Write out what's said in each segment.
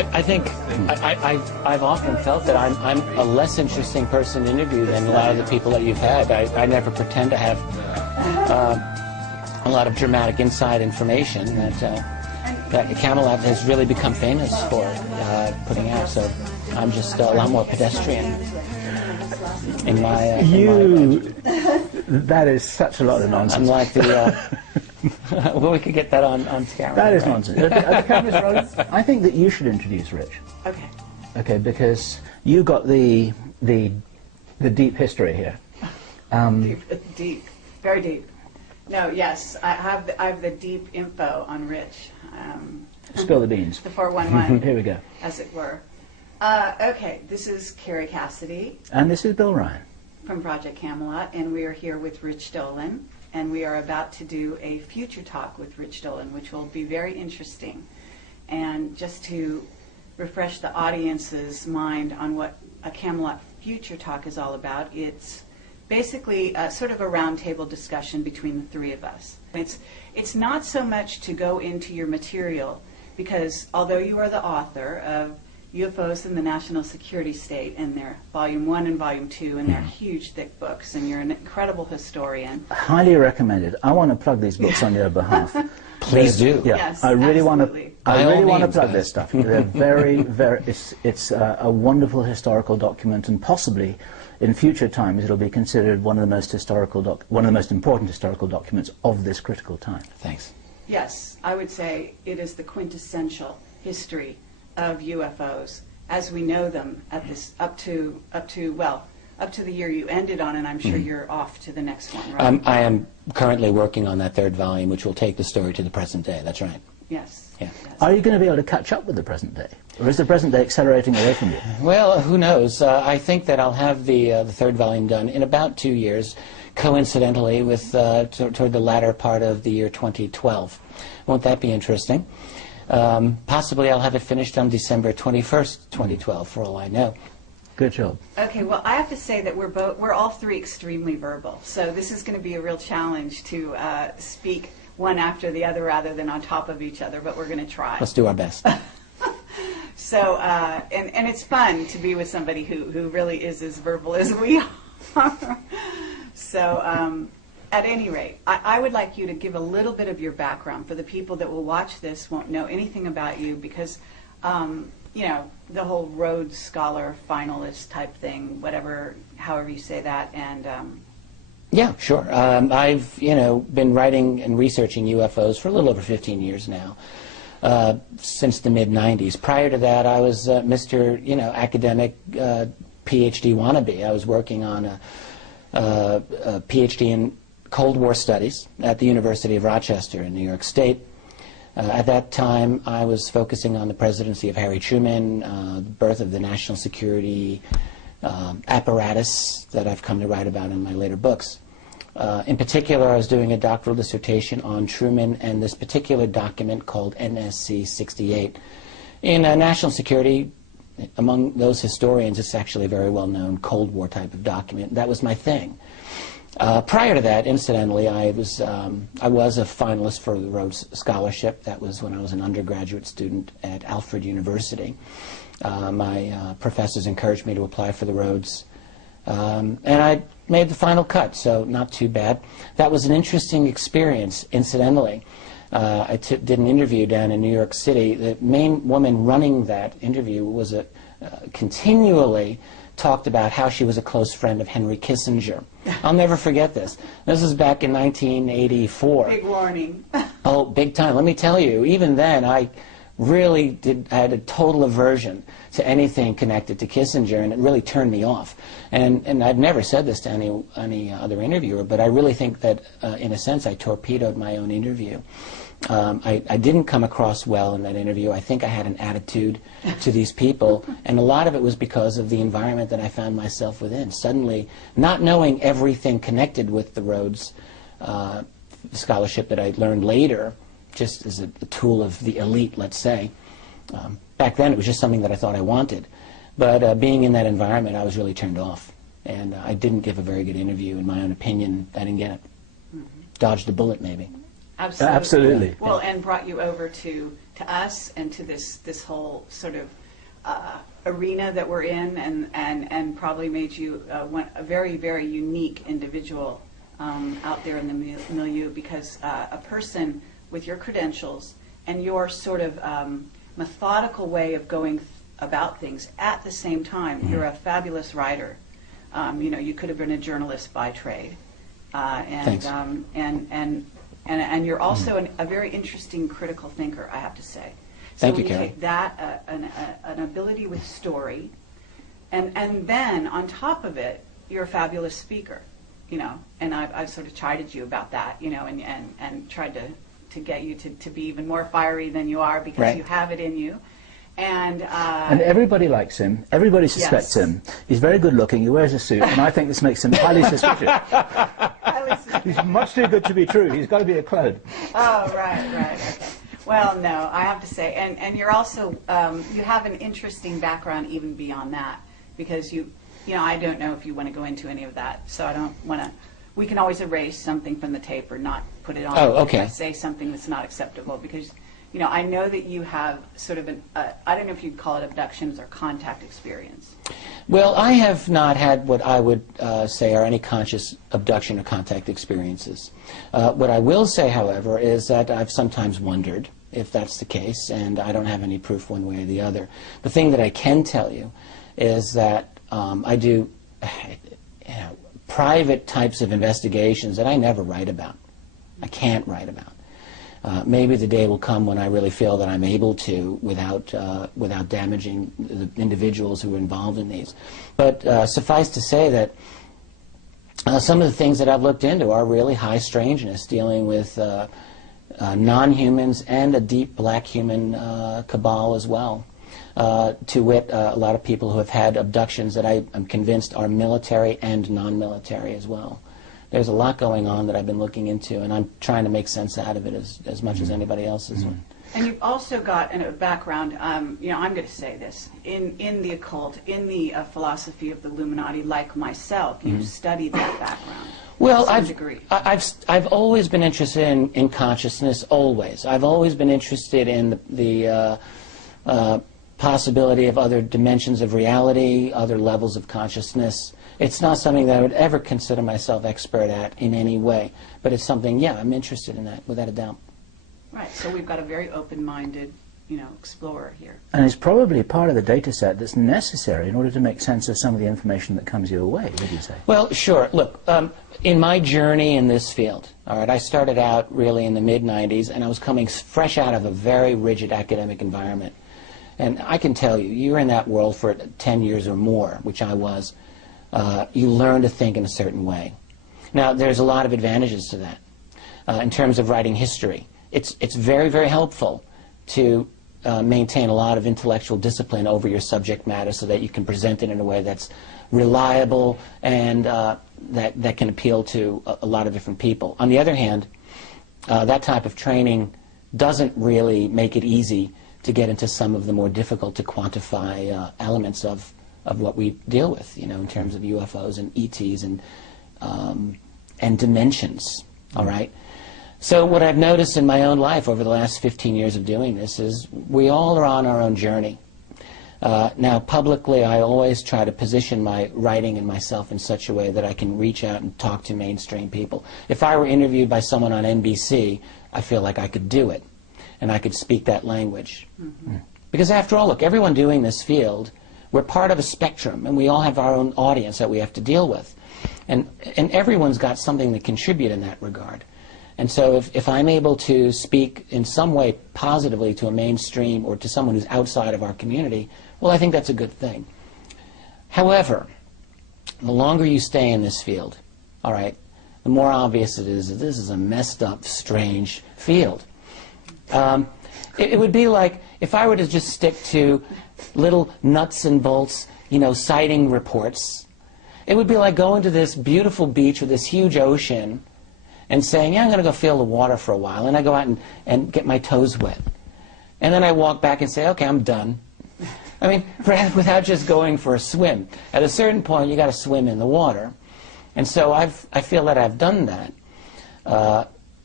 I think I've often felt that I'm a less interesting person to interview than a lot of the people that you've had. I never pretend to have a lot of dramatic inside information that Camelot has really become famous for putting out. So I'm just a lot more pedestrian in my. That is such a lot of nonsense. I'm like the. Well, we could get that on camera. That is nonsense. Are the cameras rolling? I think that you should introduce Rich. Okay. Okay, because you got the deep history here. Deep, very deep. No, yes, I have the deep info on Rich. Spill the beans. The 411. Here we go. As it were. Okay, this is Kerry Cassidy. And this is Bill Ryan. From Project Camelot, and we are here with Rich Dolan, and we are about to do a future talk with Rich Dolan, which will be very interesting. And just to refresh the audience's mind on what a Camelot future talk is all about, it's basically sort of a roundtable discussion between the three of us. It's not so much to go into your material, because although you are the author of UFOs in the National Security State, and they're Volume 1 and Volume 2, and they're huge, thick books, and you're an incredible historian. Highly recommended. I want to plug these books on your behalf. Please do. Yeah, yes, I really want to. I really want to plug guys. this stuff. They're very, very. It's a wonderful historical document, and possibly in future times it'll be considered one of the most important historical documents of this critical time. Thanks. Yes, I would say it is the quintessential history of UFOs as we know them at this up to the year you ended on, and I'm sure you're off to the next one, right? I am currently working on that third volume, which will take the story to the present day. That's right. Yes. Yeah. Yes. Are you going to be able to catch up with the present day, or is the present day accelerating away from you? Well, who knows? I think that I'll have the third volume done in about 2 years, coincidentally with toward the latter part of the year 2012. Won't that be interesting? Possibly I'll have it finished on December 21st, 2012, for all I know. Good job. Okay, well, I have to say that we're all three extremely verbal, so this is going to be a real challenge to speak one after the other rather than on top of each other, but we're going to try. Let's do our best. So, and it's fun to be with somebody who really is as verbal as we are. So, at any rate, I would like you to give a little bit of your background for the people that will watch this won't know anything about you, because you know, the whole Rhodes Scholar finalist type thing, whatever, however you say that, and Yeah, sure. I've been writing and researching UFOs for a little over 15 years now, since the mid-90s. Prior to that, I was Mr. Academic PhD wannabe. I was working on a PhD in Cold War Studies at the University of Rochester in New York State. At that time, I was focusing on the presidency of Harry Truman, the birth of the national security apparatus that I've come to write about in my later books. In particular, I was doing a doctoral dissertation on Truman and this particular document called NSC 68. In national security, among those historians, it's actually a very well-known Cold War type of document. That was my thing. Prior to that, incidentally, I was a finalist for the Rhodes Scholarship. That was when I was an undergraduate student at Alfred University. My professors encouraged me to apply for the Rhodes, and I made the final cut, so not too bad. That was an interesting experience, incidentally. I did an interview down in New York City. The main woman running that interview was continually talked about how she was a close friend of Henry Kissinger. I'll never forget this. This was back in 1984. big warning. Oh, big time. Let me tell you, even then I really had a total aversion to anything connected to Kissinger, and it really turned me off. And I've never said this to any other interviewer, but I really think that in a sense I torpedoed my own interview. I didn't come across well in that interview. I think I had an attitude to these people, and a lot of it was because of the environment that I found myself within. Suddenly, not knowing everything connected with the Rhodes Scholarship that I learned later, just as a tool of the elite, let's say. Back then, it was just something that I thought I wanted. But being in that environment, I was really turned off. And I didn't give a very good interview, in my own opinion. I didn't get it. Dodged a bullet, maybe. Absolutely. Absolutely. Well, and brought you over to us and to this whole sort of arena that we're in, and probably made you a very, very unique individual out there in the milieu, because a person with your credentials and your sort of methodical way of going about things at the same time, you're a fabulous writer. You could have been a journalist by trade, Thanks. And you're also a very interesting critical thinker, I have to say. So Thank you, when you Kerry. take that, an ability with story, and then on top of it, you're a fabulous speaker, and I've sort of chided you about that, and tried to get you to be even more fiery than you are, because Right. you have it in you. And everybody likes him. Everybody suspects Yes. him. He's very good looking. He wears a suit, and I think this makes him highly suspicious. He's much too good to be true. He's got to be a clone. Oh, right, okay. Well, no, I have to say, and you're also, you have an interesting background even beyond that, because I don't know if you want to go into any of that, so I don't want to. We can always erase something from the tape or not put it on. Oh, okay. If I say something that's not acceptable, because I know that you have sort of I don't know if you'd call it abductions or contact experience. Well, I have not had what I would say are any conscious abduction or contact experiences. What I will say, however, is that I've sometimes wondered if that's the case, and I don't have any proof one way or the other. The thing that I can tell you is that I do private types of investigations that I never write about. I can't write about. Maybe the day will come when I really feel that I'm able to without damaging the individuals who are involved in these. But suffice to say that some of the things that I've looked into are really high strangeness, dealing with non-humans and a deep black human cabal as well. To wit, a lot of people who have had abductions that I'm convinced are military and non-military as well. There's a lot going on that I've been looking into, and I'm trying to make sense out of it as much as anybody else is. And you've also got a background, I'm going to say this, in the occult, in the philosophy of the Illuminati, like myself. You've studied that background. Well, to some degree. I've always been interested in consciousness, always. I've always been interested in the possibility of other dimensions of reality, other levels of consciousness. It's not something that I would ever consider myself expert at in any way, but it's something, yeah, I'm interested in that, without a doubt. Right, so we've got a very open-minded, explorer here. And it's probably part of the data set that's necessary in order to make sense of some of the information that comes your way, would you say? Well, sure. Look, in my journey in this field, all right, I started out really in the mid-'90s, and I was coming fresh out of a very rigid academic environment. And I can tell you, you're in that world for 10 years or more, which I was. You learn to think in a certain way. Now, there's a lot of advantages to that. In terms of writing history, it's very, very helpful to maintain a lot of intellectual discipline over your subject matter so that you can present it in a way that's reliable and that can appeal to a lot of different people. On the other hand, that type of training doesn't really make it easy to get into some of the more difficult to quantify elements of what we deal with, in terms of UFOs and ETs and dimensions, all right? So what I've noticed in my own life over the last 15 years of doing this is we all are on our own journey. Now, publicly, I always try to position my writing and myself in such a way that I can reach out and talk to mainstream people. If I were interviewed by someone on NBC, I feel like I could do it, and I could speak that language. Mm-hmm. Because after all, look, everyone doing this field, we're part of a spectrum, and we all have our own audience that we have to deal with. And everyone's got something to contribute in that regard. And so if I'm able to speak in some way positively to a mainstream or to someone who's outside of our community, well, I think that's a good thing. However, the longer you stay in this field, all right, the more obvious it is that this is a messed up, strange field. It would be like if I were to just stick to little nuts and bolts, sighting reports. It would be like going to this beautiful beach with this huge ocean and saying, yeah, I'm going to go feel the water for a while, and I go out and get my toes wet. And then I walk back and say, okay, I'm done. I mean, without just going for a swim. At a certain point, you got to swim in the water. And so I feel that I've done that.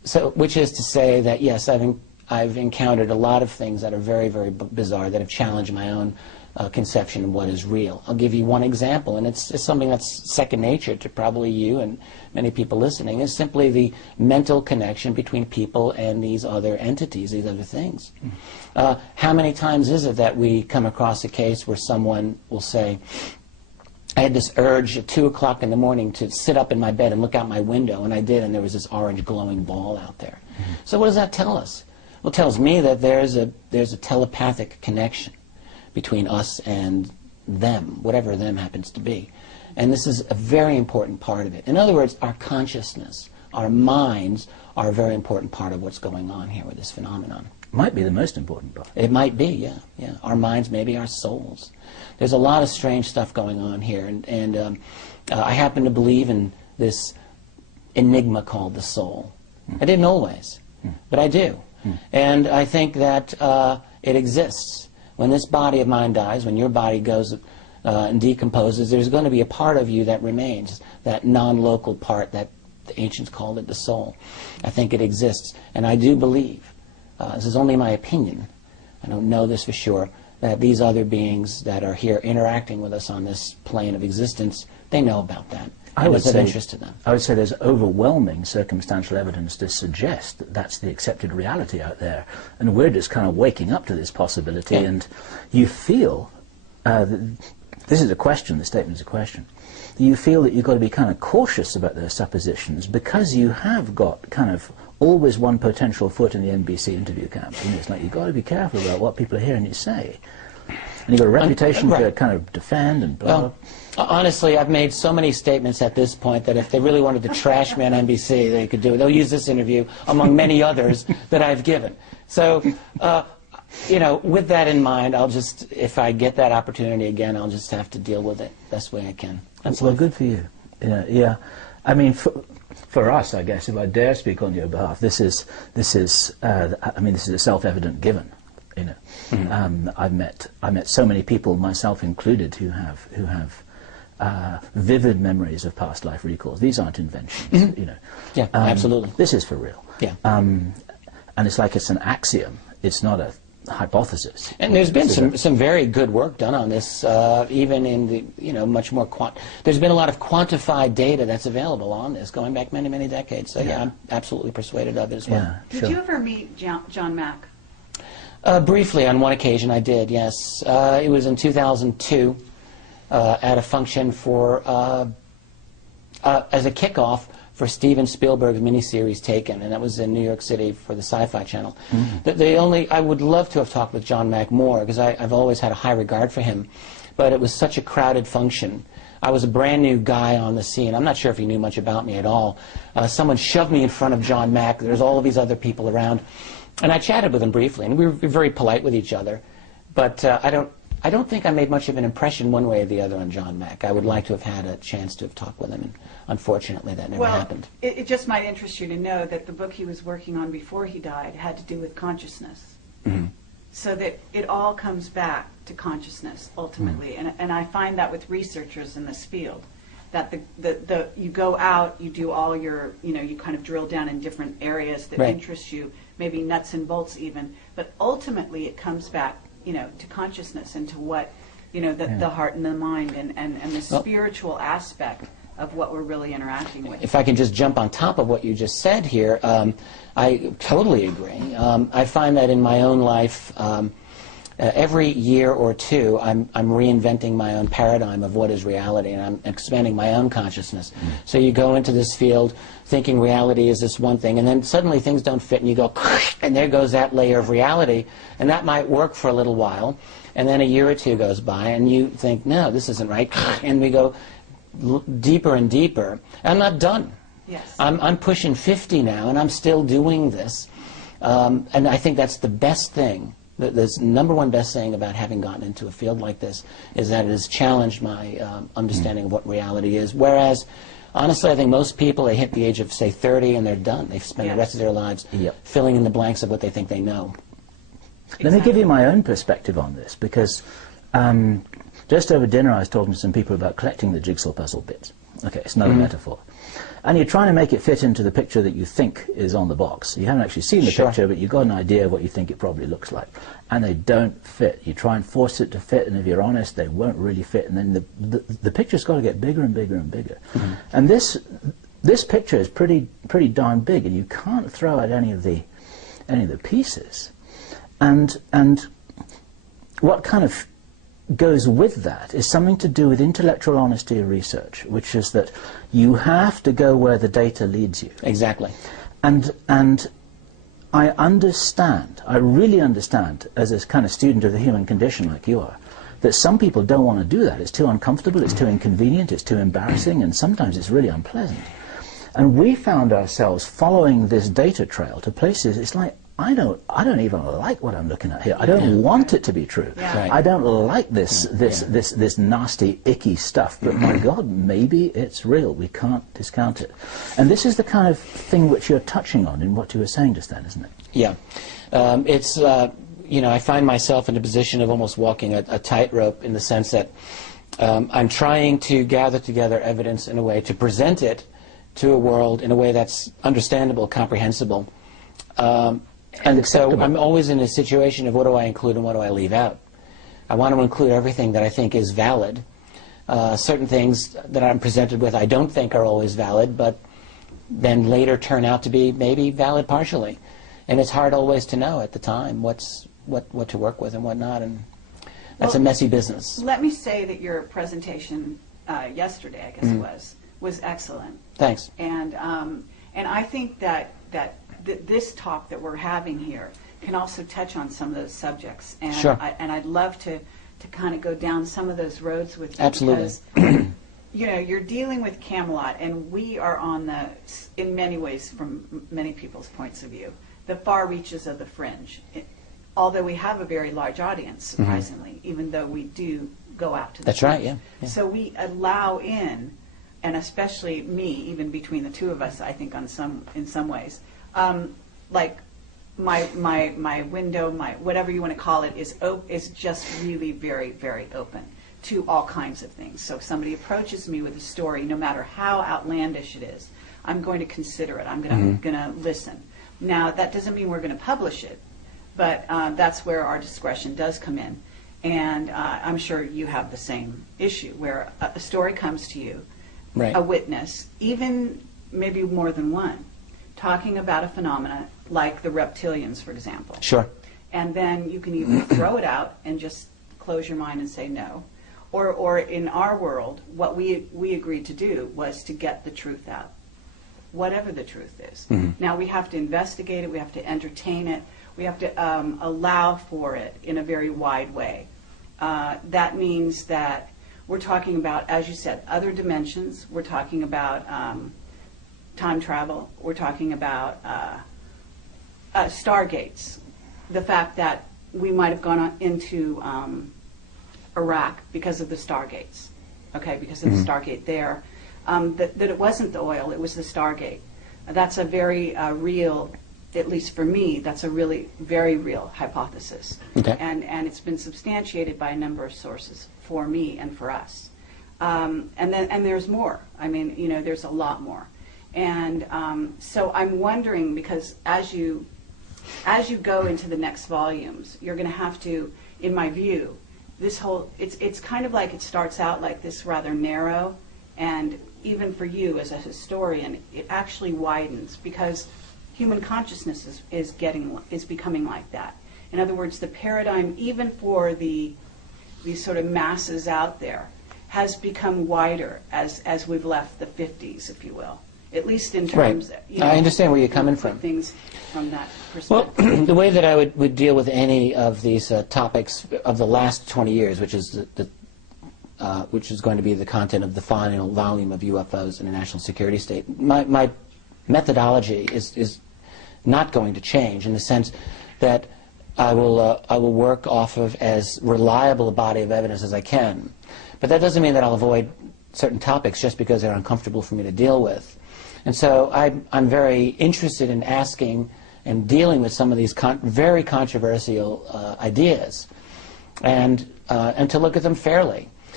which is to say that, yes, I've encountered a lot of things that are very, very bizarre, that have challenged my own conception of what is real. I'll give you one example, and it's something that's second nature to probably you and many people listening. Is simply the mental connection between people and these other entities, these other things. How many times is it that we come across a case where someone will say, I had this urge at 2 o'clock in the morning to sit up in my bed and look out my window, and I did, and there was this orange glowing ball out there. So what does that tell us? Well, it tells me that there's a telepathic connection between us and them, whatever them happens to be. And this is a very important part of it. In other words, our consciousness, our minds are a very important part of what's going on here with this phenomenon. Might be the most important part. It might be, yeah. Our minds, maybe our souls. There's a lot of strange stuff going on here, and I happen to believe in this enigma called the soul. I didn't always, but I do. And I think that it exists. When this body of mine dies, when your body goes and decomposes, there's going to be a part of you that remains, that non-local part that the ancients called it the soul. I think it exists, and I do believe, this is only my opinion, I don't know this for sure, that these other beings that are here interacting with us on this plane of existence, they know about that. I would it's of say, interest to them. I would say there's overwhelming circumstantial evidence to suggest that that's the accepted reality out there. And we're just kind of waking up to this possibility, and you feel, this is a question, the statement is a question, you feel that you've got to be kind of cautious about those suppositions because you have got kind of always one potential foot in the NBC interview camp. And it's like you've got to be careful about what people are hearing you say. And you've got a reputation to kind of defend and blah. Well, honestly, I've made so many statements at this point that if they really wanted to trash me on NBC, they could do it. They'll use this interview among many others that I've given. So, you know, with that in mind, I'll just, if I get that opportunity again, I'll just have to deal with it best way I can. That's well, good for you. Yeah. I mean, for us, I guess, if I dare speak on your behalf, this is a self-evident given. You know, I've met so many people, myself included, who have vivid memories of past life recalls. These aren't inventions. You know. Yeah, absolutely. This is for real. Yeah. And it's like it's an axiom. It's not a hypothesis. And there's been some very good work done on this, even in the much more there's been a lot of quantified data that's available on this, going back many, many decades. So yeah, I'm absolutely persuaded of it as well. Yeah, Did you ever meet John Mack? Briefly, on one occasion, I did. Yes, it was in 2002 at a function for as a kickoff for Steven Spielberg's miniseries Taken, and that was in New York City for the Sci-Fi Channel. I would love to have talked with John Mack more because I've always had a high regard for him, but it was such a crowded function. I was a brand new guy on the scene. I'm not sure if he knew much about me at all. Someone shoved me in front of John Mack. There's all of these other people around. And I chatted with him briefly, and we were very polite with each other. But I don't think I made much of an impression one way or the other on John Mack. I would like to have had a chance to have talked with him, and unfortunately that never happened. It just might interest you to know that the book he was working on before he died had to do with consciousness. So that it all comes back to consciousness, ultimately. And I find that with researchers in this field, that you go out, you do all your, you kind of drill down in different areas that interest you, maybe nuts and bolts even, but ultimately it comes back, to consciousness and to what, the heart and the mind and the spiritual aspect of what we're really interacting with. If I can just jump on top of what you just said here, I totally agree. I find that in my own life, every year or two, I'm reinventing my own paradigm of what is reality, and I'm expanding my own consciousness. So you go into this field thinking reality is this one thing, and then suddenly things don't fit, and you go, and there goes that layer of reality, and that might work for a little while, and then a year or two goes by, and you think, no, this isn't right, and we go deeper and deeper. I'm not done. Yes. I'm pushing 50 now, and I'm still doing this, and I think that's the best thing. The number one best thing about having gotten into a field like this is that it has challenged my understanding of what reality is. Whereas, honestly, I think most people, they hit the age of, say, 30 and they're done. They've spent the rest of their lives filling in the blanks of what they think they know. Let me give you my own perspective on this, because Just over dinner I was talking to some people about collecting the jigsaw puzzle bits. Okay, it's another metaphor. And you're trying to make it fit into the picture that you think is on the box. You haven't actually seen the picture, but you've got an idea of what you think it probably looks like. And they don't fit. You try and force it to fit, and if you're honest, they won't really fit. And then the picture's got to get bigger and bigger and bigger. And this picture is pretty darn big, and you can't throw out any of the pieces. And what kind of goes with that is something to do with intellectual honesty of research, which is that you have to go where the data leads you. Exactly. And I understand, I really understand, as a kind of student of the human condition like you are, that some people don't want to do that. It's too uncomfortable, it's too inconvenient, it's too embarrassing, and sometimes it's really unpleasant. And we found ourselves following this data trail to places, it's like, I don't even like what I'm looking at here. I don't want it to be true. Yeah. Right. I don't like this nasty, icky stuff. But my God, maybe it's real. We can't discount it. And this is the kind of thing which you're touching on in what you were saying just then, isn't it? Yeah. It's, you know, I find myself in a position of almost walking a tightrope in the sense that I'm trying to gather together evidence in a way to present it to a world in a way that's understandable, comprehensible. And so I'm always in a situation of what do I include and what do I leave out. I want to include everything that I think is valid. Certain things that I'm presented with I don't think are always valid, but then later turn out to be maybe valid partially. And it's hard always to know at the time what to work with and what not, and that's a messy business. Let me say that your presentation yesterday, I guess it was excellent. Thanks. And I think that this talk that we're having here can also touch on some of those subjects. And Sure. I'd love to kind of go down some of those roads with you. Absolutely. Because, you know, you're dealing with Camelot, and we are on in many ways, from many people's points of view, the far reaches of the fringe. Although we have a very large audience, surprisingly, even though we do go out to the That's fringe. right, yeah. So we allow in, and especially me, even between the two of us, I think in some ways, like my window, whatever you want to call it, is just really very, very open to all kinds of things. So if somebody approaches me with a story, no matter how outlandish it is, I'm going to consider it. I'm going to listen. Now, that doesn't mean we're going to publish it, but that's where our discretion does come in. And I'm sure you have the same issue, where a story comes to you, Right. a witness, even maybe more than one, talking about a phenomena like the reptilians, for example. Sure. And then you can either throw it out and just close your mind and say no, or in our world, what we agreed to do was to get the truth out, whatever the truth is. Now we have to investigate it, we have to entertain it, we have to allow for it in a very wide way. That means that we're talking about, as you said, other dimensions. We're talking about time travel. We're talking about stargates. The fact that we might have gone into Iraq because of the stargates, okay, because of the Stargate there. That it wasn't the oil, it was the Stargate. That's a very real, at least for me, that's a really very real hypothesis. Okay. And it's been substantiated by a number of sources for me and for us. And there's more. I mean, you know, there's a lot more. And so I'm wondering, because as you go into the next volumes, you're going to have to, in my view, this whole, it's kind of like it starts out like this rather narrow, and even for you as a historian, it actually widens, because human consciousness is becoming like that. In other words, the paradigm, even for these sort of masses out there, has become wider as we've left the 50s, if you will. At least in terms, Right. you know, I understand where you're coming from. Things from that Well, perspective. the way that I would deal with any of these topics of the last 20 years, which is which is going to be the content of the final volume of UFOs in a national security state, my methodology is not going to change, in the sense that I will work off of as reliable a body of evidence as I can. But that doesn't mean that I'll avoid certain topics just because they're uncomfortable for me to deal with. And so I'm very interested in asking and dealing with some of these very controversial ideas, and to look at them fairly.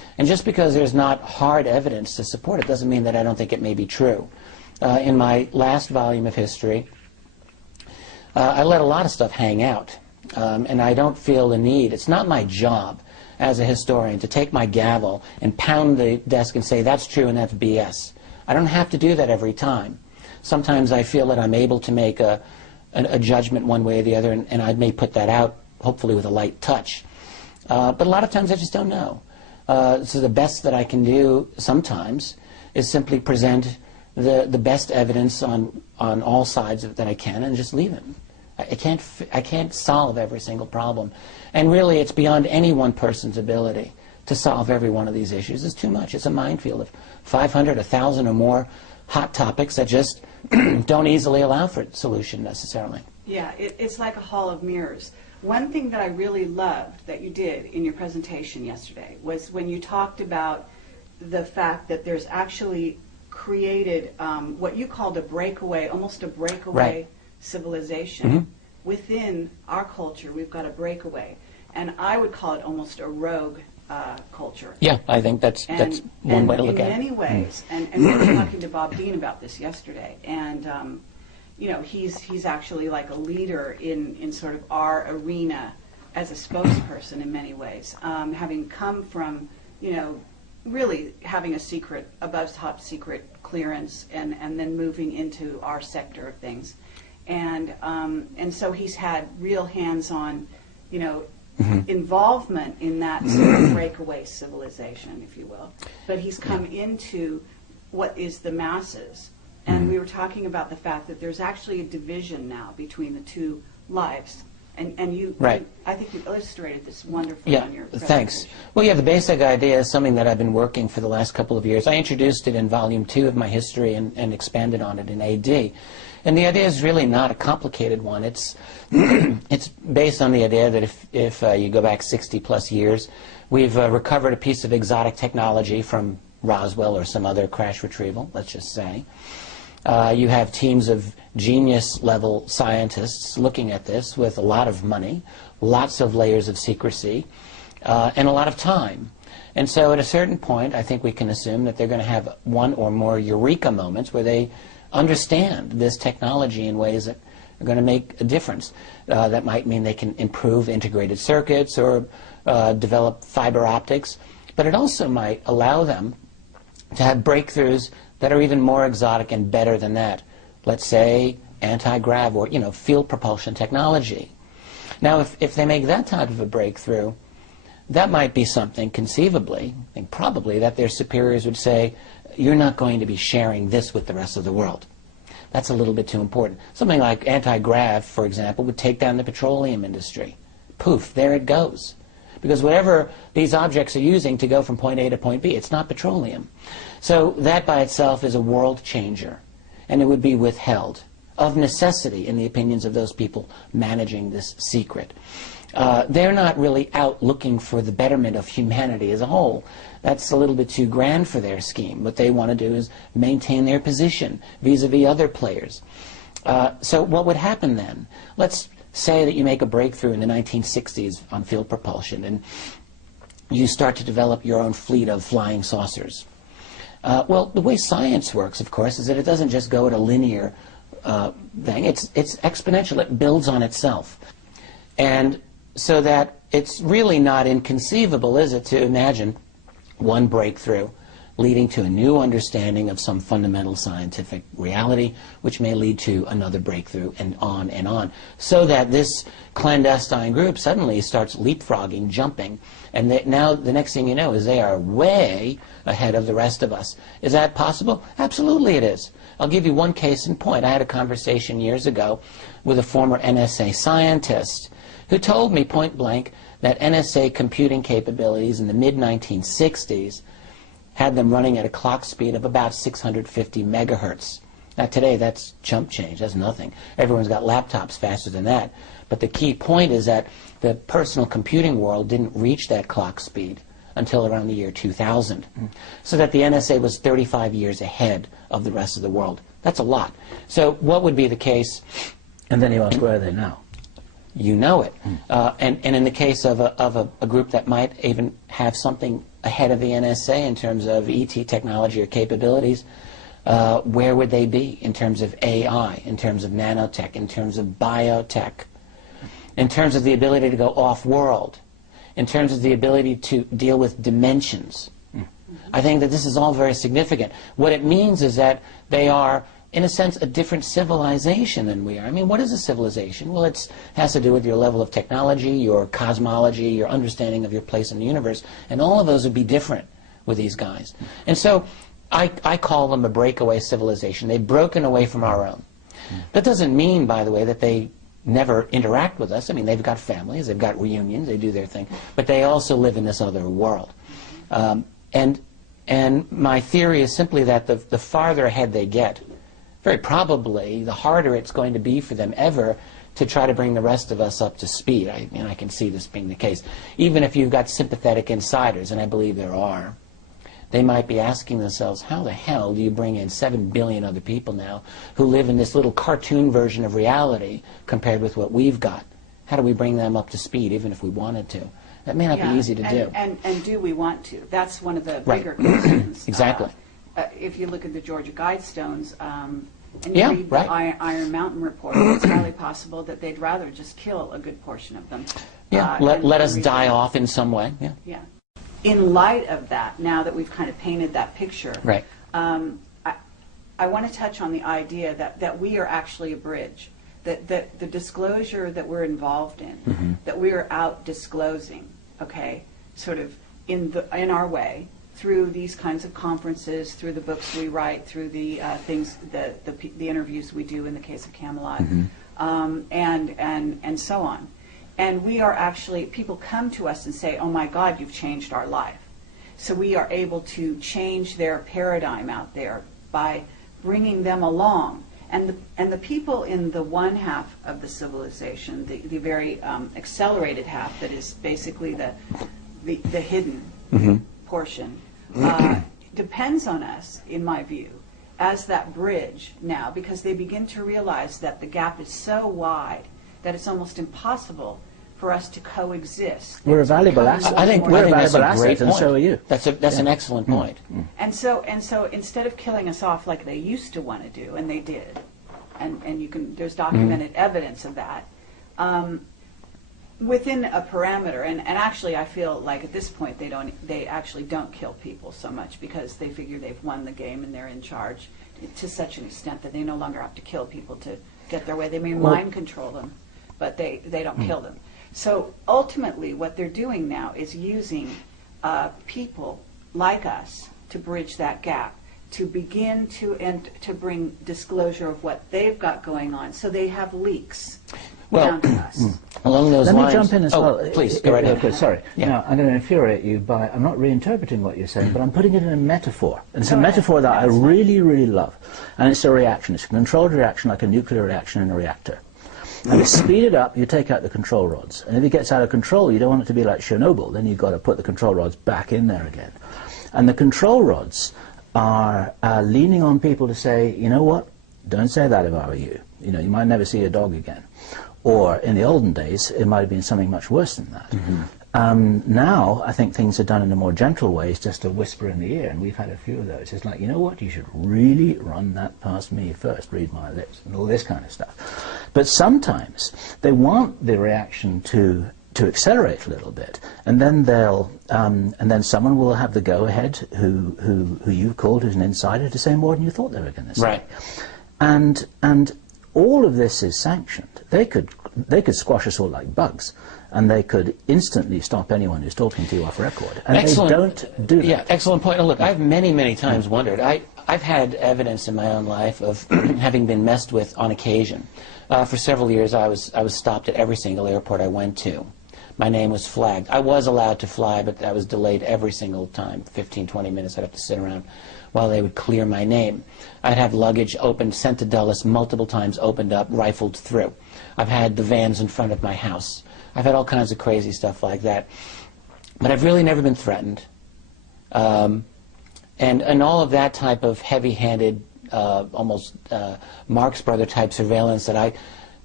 And just because there's not hard evidence to support it doesn't mean that I don't think it may be true. In my last volume of history, I let a lot of stuff hang out, and I don't feel the need. It's not my job as a historian to take my gavel and pound the desk and say, that's true and that's BS. I don't have to do that every time. Sometimes I feel that I'm able to make a judgment one way or the other, and I may put that out, hopefully with a light touch. But a lot of times I just don't know. So the best that I can do sometimes is simply present the best evidence on all sides that I can and just leave it. I can't solve every single problem. And really, it's beyond any one person's ability to solve every one of these issues. It's too much. It's a minefield of 500, 1,000 or more hot topics that just don't easily allow for solution necessarily. Yeah, it's like a hall of mirrors. One thing that I really loved that you did in your presentation yesterday was when you talked about the fact that there's actually created what you called a breakaway, almost a breakaway civilization. Within our culture, we've got a breakaway. And I would call it almost a rogue culture. Yeah, I think that's one way to look at it. In many ways, and we were talking to Bob Dean about this yesterday, and you know, he's actually like a leader in sort of our arena as a spokesperson in many ways, having come from, you know, really having a secret, above top secret clearance, and then moving into our sector of things, and so he's had real hands-on, you know, involvement in that sort of breakaway civilization, if you will. But he's come into what is the masses. And we were talking about the fact that there's actually a division now between the two lives. And you, I think you illustrated this wonderfully in your presentation. Thanks. Well, yeah, the basic idea is something that I've been working for the last couple of years. I introduced it in Volume 2 of my history and expanded on it in AD. And the idea is really not a complicated one. It's it's based on the idea that if you go back 60-plus years, we've recovered a piece of exotic technology from Roswell or some other crash retrieval, let's just say. You have teams of genius-level scientists looking at this with a lot of money, lots of layers of secrecy, and a lot of time. And so at a certain point, I think we can assume that they're going to have one or more eureka moments where they understand this technology in ways that are going to make a difference. That might mean they can improve integrated circuits or develop fiber optics, but it also might allow them to have breakthroughs that are even more exotic and better than that. Let's say anti-grav or, you know, field propulsion technology. Now, if they make that type of a breakthrough, that might be something conceivably, and probably, that their superiors would say, you're not going to be sharing this with the rest of the world. That's a little bit too important. Something like anti-grav, for example, would take down the petroleum industry. Poof, there it goes. Because whatever these objects are using to go from point A to point B, it's not petroleum. So that by itself is a world changer, and it would be withheld of necessity in the opinions of those people managing this secret. They're not really out looking for the betterment of humanity as a whole. That's a little bit too grand for their scheme. What they want to do is maintain their position vis-a-vis other players. So what would happen then? Let's say that you make a breakthrough in the 1960s on field propulsion, and you start to develop your own fleet of flying saucers. Well, the way science works, of course, is that it doesn't just go at a linear thing. It's exponential. It builds on itself. And so that it's really not inconceivable, is it, to imagine one breakthrough leading to a new understanding of some fundamental scientific reality, which may lead to another breakthrough, and on, so that this clandestine group suddenly starts leapfrogging, jumping, and now the next thing you know is they are way ahead of the rest of us. Is that possible? Absolutely it is. I'll give you one case in point. I had a conversation years ago with a former NSA scientist who told me point blank that NSA computing capabilities in the mid-1960s had them running at a clock speed of about 650 megahertz. Now today that's chump change, that's nothing. Everyone's got laptops faster than that. But the key point is that the personal computing world didn't reach that clock speed until around the year 2000. So that the NSA was 35 years ahead of the rest of the world. That's a lot. So what would be the case? And then you ask, where are they now? you know it. And in the case of a group that might even have something ahead of the NSA in terms of ET technology or capabilities, where would they be in terms of AI, in terms of nanotech, in terms of biotech, in terms of the ability to go off-world, in terms of the ability to deal with dimensions? I think that this is all very significant. What it means is that they are, in a sense, a different civilization than we are. I mean, what is a civilization? Well, it has to do with your level of technology, your cosmology, your understanding of your place in the universe, and all of those would be different with these guys. And so I call them a breakaway civilization. They've broken away from our own. That doesn't mean, by the way, that they never interact with us. I mean, they've got families, they've got reunions, they do their thing, but they also live in this other world. And my theory is simply that the farther ahead they get, very probably the harder it's going to be for them ever to try to bring the rest of us up to speed. I can see this being the case. Even if you've got sympathetic insiders, and I believe there are, they might be asking themselves, how the hell do you bring in 7 billion other people now who live in this little cartoon version of reality compared with what we've got? How do we bring them up to speed, even if we wanted to? That may not be easy to do. And do we want to? That's one of the bigger questions. Exactly. If you look at the Georgia Guidestones and you read the Iron Mountain report, it's highly possible that they'd rather just kill a good portion of them. Let us die off in some way. Yeah. In light of that, now that we've kind of painted that picture, I want to touch on the idea that we are actually a bridge. That the disclosure that we're involved in, that we are out disclosing, okay, sort of in our way, through these kinds of conferences, through the books we write, through the things, the interviews we do in the case of Camelot, and so on. And we are actually, people come to us and say, oh my God, you've changed our life. So we are able to change their paradigm out there by bringing them along. And the people in the one half of the civilization, the very accelerated half that is basically the hidden portion, depends on us, in my view, as that bridge now, because they begin to realize that the gap is so wide that it's almost impossible for us to coexist. We're a valuable asset. I think that's a great point. And so are you. That's an excellent point. And so instead of killing us off like they used to want to do, and they did, and there's documented evidence of that, within a parameter, and actually I feel like at this point they actually don't kill people so much because they figure they've won the game and they're in charge to such an extent that they no longer have to kill people to get their way. They may mind control them, but they don't kill them. So ultimately what they're doing now is using people like us to bridge that gap, to begin to bring disclosure of what they've got going on, so they have leaks down to us. Along those lines... Let me jump in as well. Please, go right ahead. Okay, sorry. Now, I'm going to infuriate you by... I'm not reinterpreting what you're saying, but I'm putting it in a metaphor. And it's a metaphor that I really, really love. And it's a reaction. It's a controlled reaction, like a nuclear reaction in a reactor. And to speed it up, you take out the control rods. And if it gets out of control, you don't want it to be like Chernobyl. Then you've got to put the control rods back in there again. And the control rods are leaning on people to say, you know what, don't say that if I were you. You know, you might never see your dog again. Or in the olden days, it might have been something much worse than that. Now, I think things are done in a more gentle way. It's just a whisper in the ear, and we've had a few of those. It's like, you know what, you should really run that past me first, read my lips, and all this kind of stuff. But sometimes they want the reaction to accelerate a little bit, and then and then someone will have the go-ahead who you've called as an insider to say more than you thought they were going to say. Right. And all of this is sanctioned. They could squash us all like bugs, and they could instantly stop anyone who's talking to you off record. And they don't do that. Yeah, excellent point. Now, look, I've many times wondered. I've had evidence in my own life of having been messed with on occasion. For several years, I was stopped at every single airport I went to. My name was flagged. I was allowed to fly, but I was delayed every single time. 15, 20 minutes I'd have to sit around while they would clear my name. I'd have luggage opened, sent to Dulles multiple times, opened up, rifled through. I've had the vans in front of my house. I've had all kinds of crazy stuff like that. But I've really never been threatened. And all of that type of heavy-handed, almost Marx Brother type surveillance that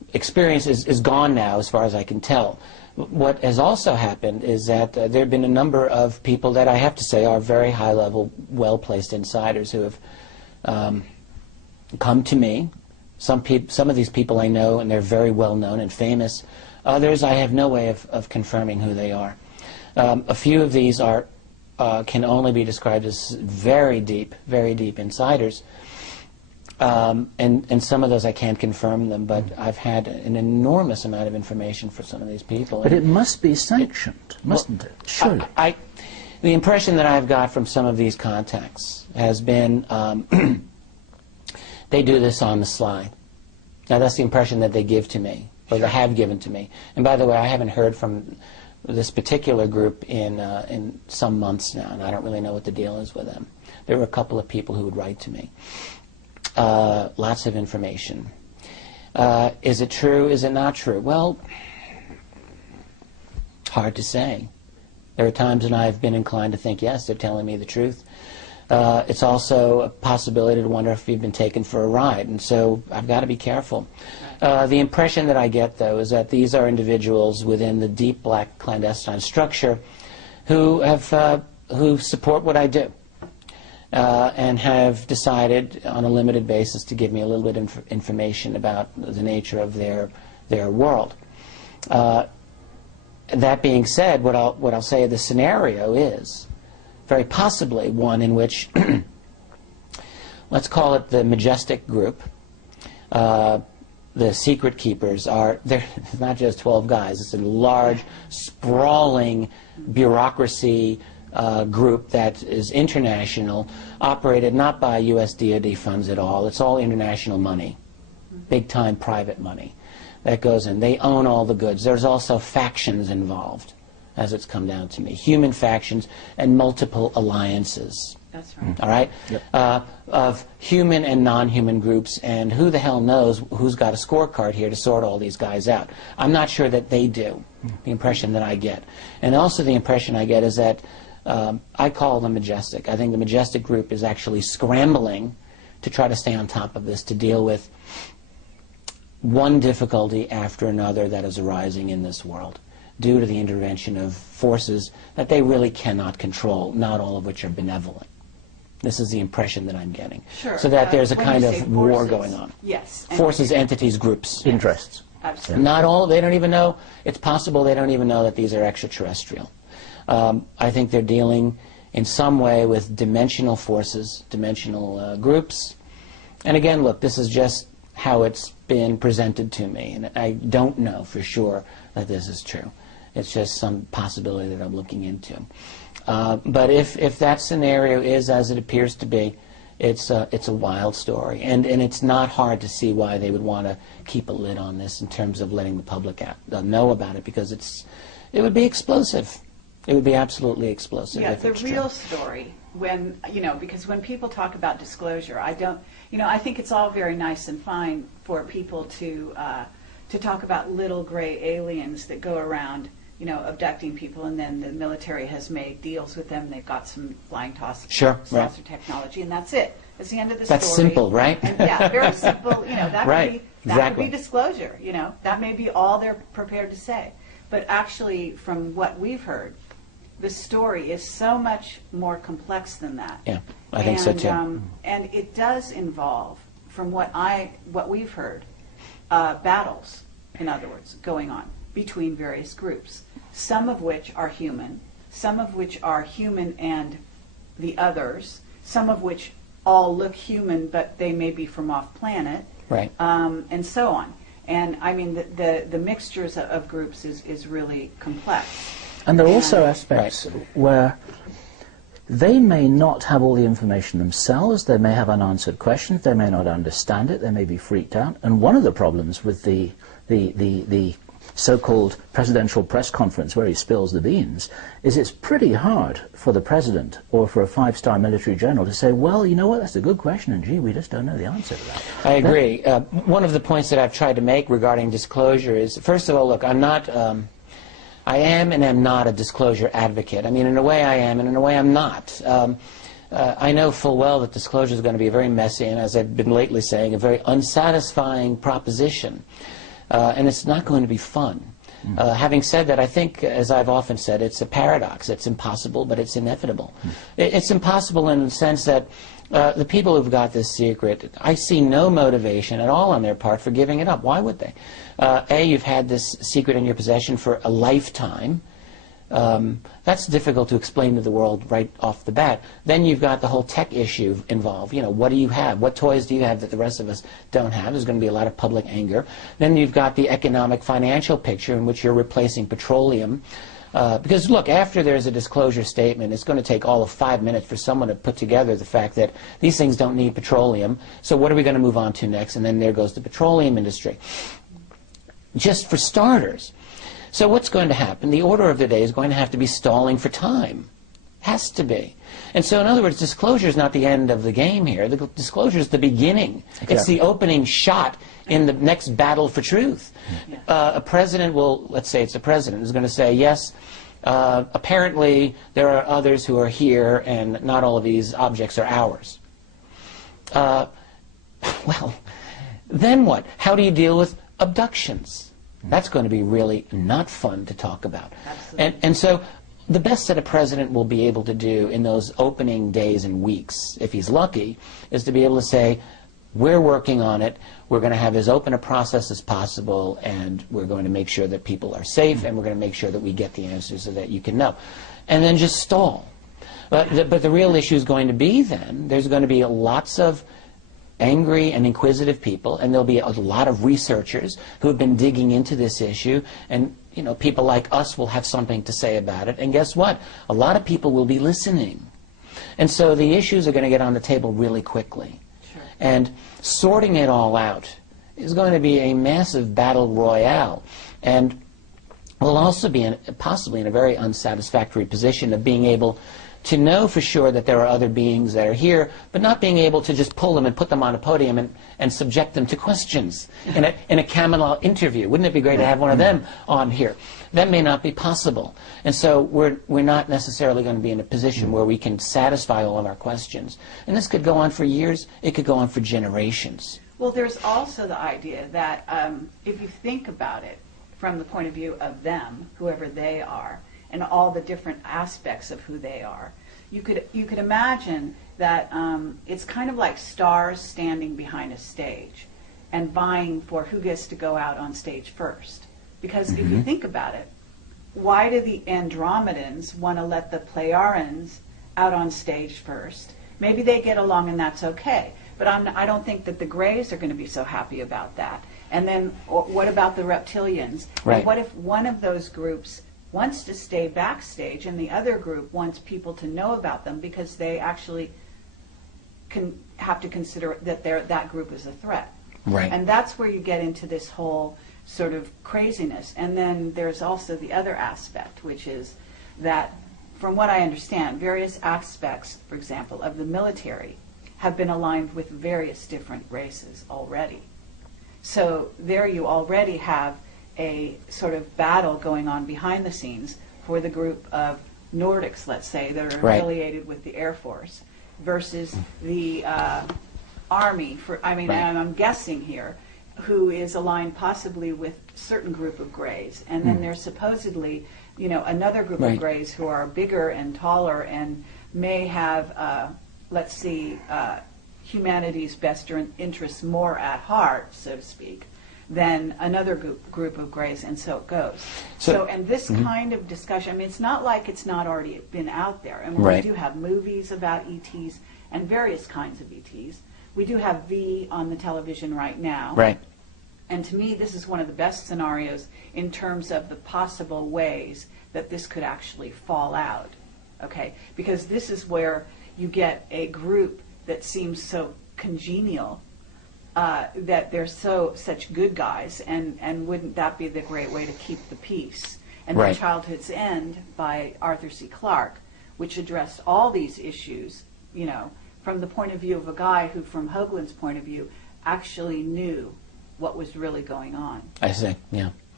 experience is gone now, as far as I can tell. What has also happened is that there have been a number of people that I have to say are very high-level, well-placed insiders who have come to me. Some of these people I know, and they're very well-known and famous. Others, I have no way of confirming who they are. A few of these are can only be described as very deep insiders. And some of those I can't confirm them, but I've had an enormous amount of information for some of these people. But it must be sanctioned, mustn't it? Surely. The impression that I've got from some of these contacts has been they do this on the sly. Now that's the impression that they give to me, or they have given to me. And by the way, I haven't heard from this particular group in some months now, and I don't really know what the deal is with them. There were a couple of people who would write to me. Lots of information. Is it true? Is it not true? Well, hard to say. There are times when I've been inclined to think, yes, they're telling me the truth. It's also a possibility to wonder if you've been taken for a ride, and so I've got to be careful. The impression that I get, though, is that these are individuals within the deep black clandestine structure who support what I do. And have decided on a limited basis to give me a little bit of information about the nature of their world. That being said, what I'll say the scenario is very possibly one in which, let's call it the Majestic group, the secret keepers they're not just 12 guys, it's a large, sprawling bureaucracy group that is international, operated not by U.S. DoD funds at all. It's all international money, big-time private money that goes in. They own all the goods. There's also factions involved, as it's come down to me, human factions and multiple alliances. That's right. All right? Yep. Of human and non-human groups, and who the hell knows who's got a scorecard here to sort all these guys out. I'm not sure that they do, the impression that I get. And also the impression I get is that I call them Majestic. I think the Majestic group is actually scrambling to try to stay on top of this, to deal with one difficulty after another that is arising in this world due to the intervention of forces that they really cannot control, not all of which are benevolent. This is the impression that I'm getting. Sure. So that there's a kind of war going on. Yes. Forces, entities, groups. Yes. Interests. Absolutely. Not all, they don't even know, it's possible they don't even know that these are extraterrestrial. I think they're dealing in some way with dimensional forces, dimensional groups. And again, look, this is just how it's been presented to me, and I don't know for sure that this is true. It's just some possibility that I'm looking into. But if that scenario is as it appears to be, it's a wild story, and it's not hard to see why they would want to keep a lid on this in terms of letting the public know about it, because it would be explosive. It would be absolutely explosive. Yeah, if the it's real true. story, when, because when people talk about disclosure, I think it's all very nice and fine for people to talk about little gray aliens that go around, abducting people, and then the military has made deals with them. They've got some flying saucer technology, and that's it. That's the end of the story. That's simple, right? And, yeah, very simple. That Right, would be disclosure. That may be all they're prepared to say. But actually, from what we've heard, the story is so much more complex than that. Yeah, I think so too. And it does involve, from what we've heard, battles, in other words, going on between various groups, some of which are human, some of which are human and the others, some of which all look human but they may be from off planet, Right. And so on. And I mean, the mixtures of groups is really complex. And there are also aspects where they may not have all the information themselves, they may have unanswered questions, they may not understand it, they may be freaked out. And one of the problems with the so-called presidential press conference where he spills the beans is it's pretty hard for the president or for a five-star military general to say, well, you know what, that's a good question, and gee, we just don't know the answer to that. I agree. One of the points that I've tried to make regarding disclosure is, first of all, look, I am and am not a disclosure advocate. I mean, in a way I am, and in a way I'm not. I know full well that disclosure is going to be very messy, and as I've been lately saying, a very unsatisfying proposition. and it's not going to be fun. Having said that, I think, as I've often said, it's a paradox. It's impossible, but it's inevitable. It's impossible in the sense that the people who've got this secret, I see no motivation at all on their part for giving it up. Why would they? You've had this secret in your possession for a lifetime. That's difficult to explain to the world right off the bat. Then you've got the whole tech issue involved. You know, what do you have? What toys do you have that the rest of us don't have? There's going to be a lot of public anger. Then you've got the economic financial picture in which you're replacing petroleum. Because, look, after there's a disclosure statement, it's going to take all of 5 minutes for someone to put together the fact that these things don't need petroleum. So what are we going to move on to next? And then there goes the petroleum industry. Just for starters. So what's going to happen? The order of the day is going to have to be stalling for time. Has to be. And so, in other words, disclosure is not the end of the game here. The disclosure is the beginning. Exactly. It's the opening shot in the next battle for truth. A president will, let's say it's a president, is going to say, yes, apparently there are others who are here and not all of these objects are ours. Well, then what? How do you deal with abductions? That's going to be really not fun to talk about. And so the best that a president will be able to do in those opening days and weeks, if he's lucky, is to be able to say, we're working on it, we're going to have as open a process as possible, and we're going to make sure that people are safe, and we're going to make sure that we get the answers so that you can know. And then just stall. But the real issue is going to be then, there's going to be lots of angry and inquisitive people, and there'll be a lot of researchers who have been digging into this issue, and you know, people like us will have something to say about it, and guess what? A lot of people will be listening. And so the issues are going to get on the table really quickly. Sure. And sorting it all out is going to be a massive battle royale, and we'll also be possibly in a very unsatisfactory position of being able to know for sure that there are other beings that are here, but not being able to just pull them and put them on a podium and subject them to questions in a Camelot interview. Wouldn't it be great to have one of them on here? That may not be possible. And so we're not necessarily going to be in a position where we can satisfy all of our questions. And this could go on for years. It could go on for generations. Well, there's also the idea that if you think about it from the point of view of them, whoever they are, and all the different aspects of who they are, you could imagine that it's kind of like stars standing behind a stage and vying for who gets to go out on stage first. Because if you think about it, why do the Andromedans want to let the Pleiadians out on stage first? Maybe they get along and that's okay, but I don't think that the Greys are going to be so happy about that. And then what about the Reptilians? Right. And what if one of those groups wants to stay backstage and the other group wants people to know about them because they actually have to consider that that group is a threat. Right. And that's where you get into this whole sort of craziness. And then there's also the other aspect, which is that, from what I understand, various aspects, for example, of the military have been aligned with various different races already. So there you already have a sort of battle going on behind the scenes for the group of Nordics, let's say, that are affiliated with the Air Force versus the Army, and I'm guessing here, who is aligned possibly with a certain group of Greys. And then there's supposedly, another group of Greys who are bigger and taller and may have, humanity's best interests more at heart, so to speak, than another group of Greys, and so it goes. And this kind of discussion, it's not like it's not already been out there. And we do have movies about ETs and various kinds of ETs. We do have V on the television right now. Right. And to me, this is one of the best scenarios in terms of the possible ways that this could actually fall out. Okay? Because this is where you get a group that seems so congenial, that they're such good guys, and wouldn't that be the great way to keep the peace? And then Childhood's End by Arthur C. Clarke, which addressed all these issues, from the point of view of a guy who, from Hoagland's point of view, actually knew what was really going on. I see, yeah.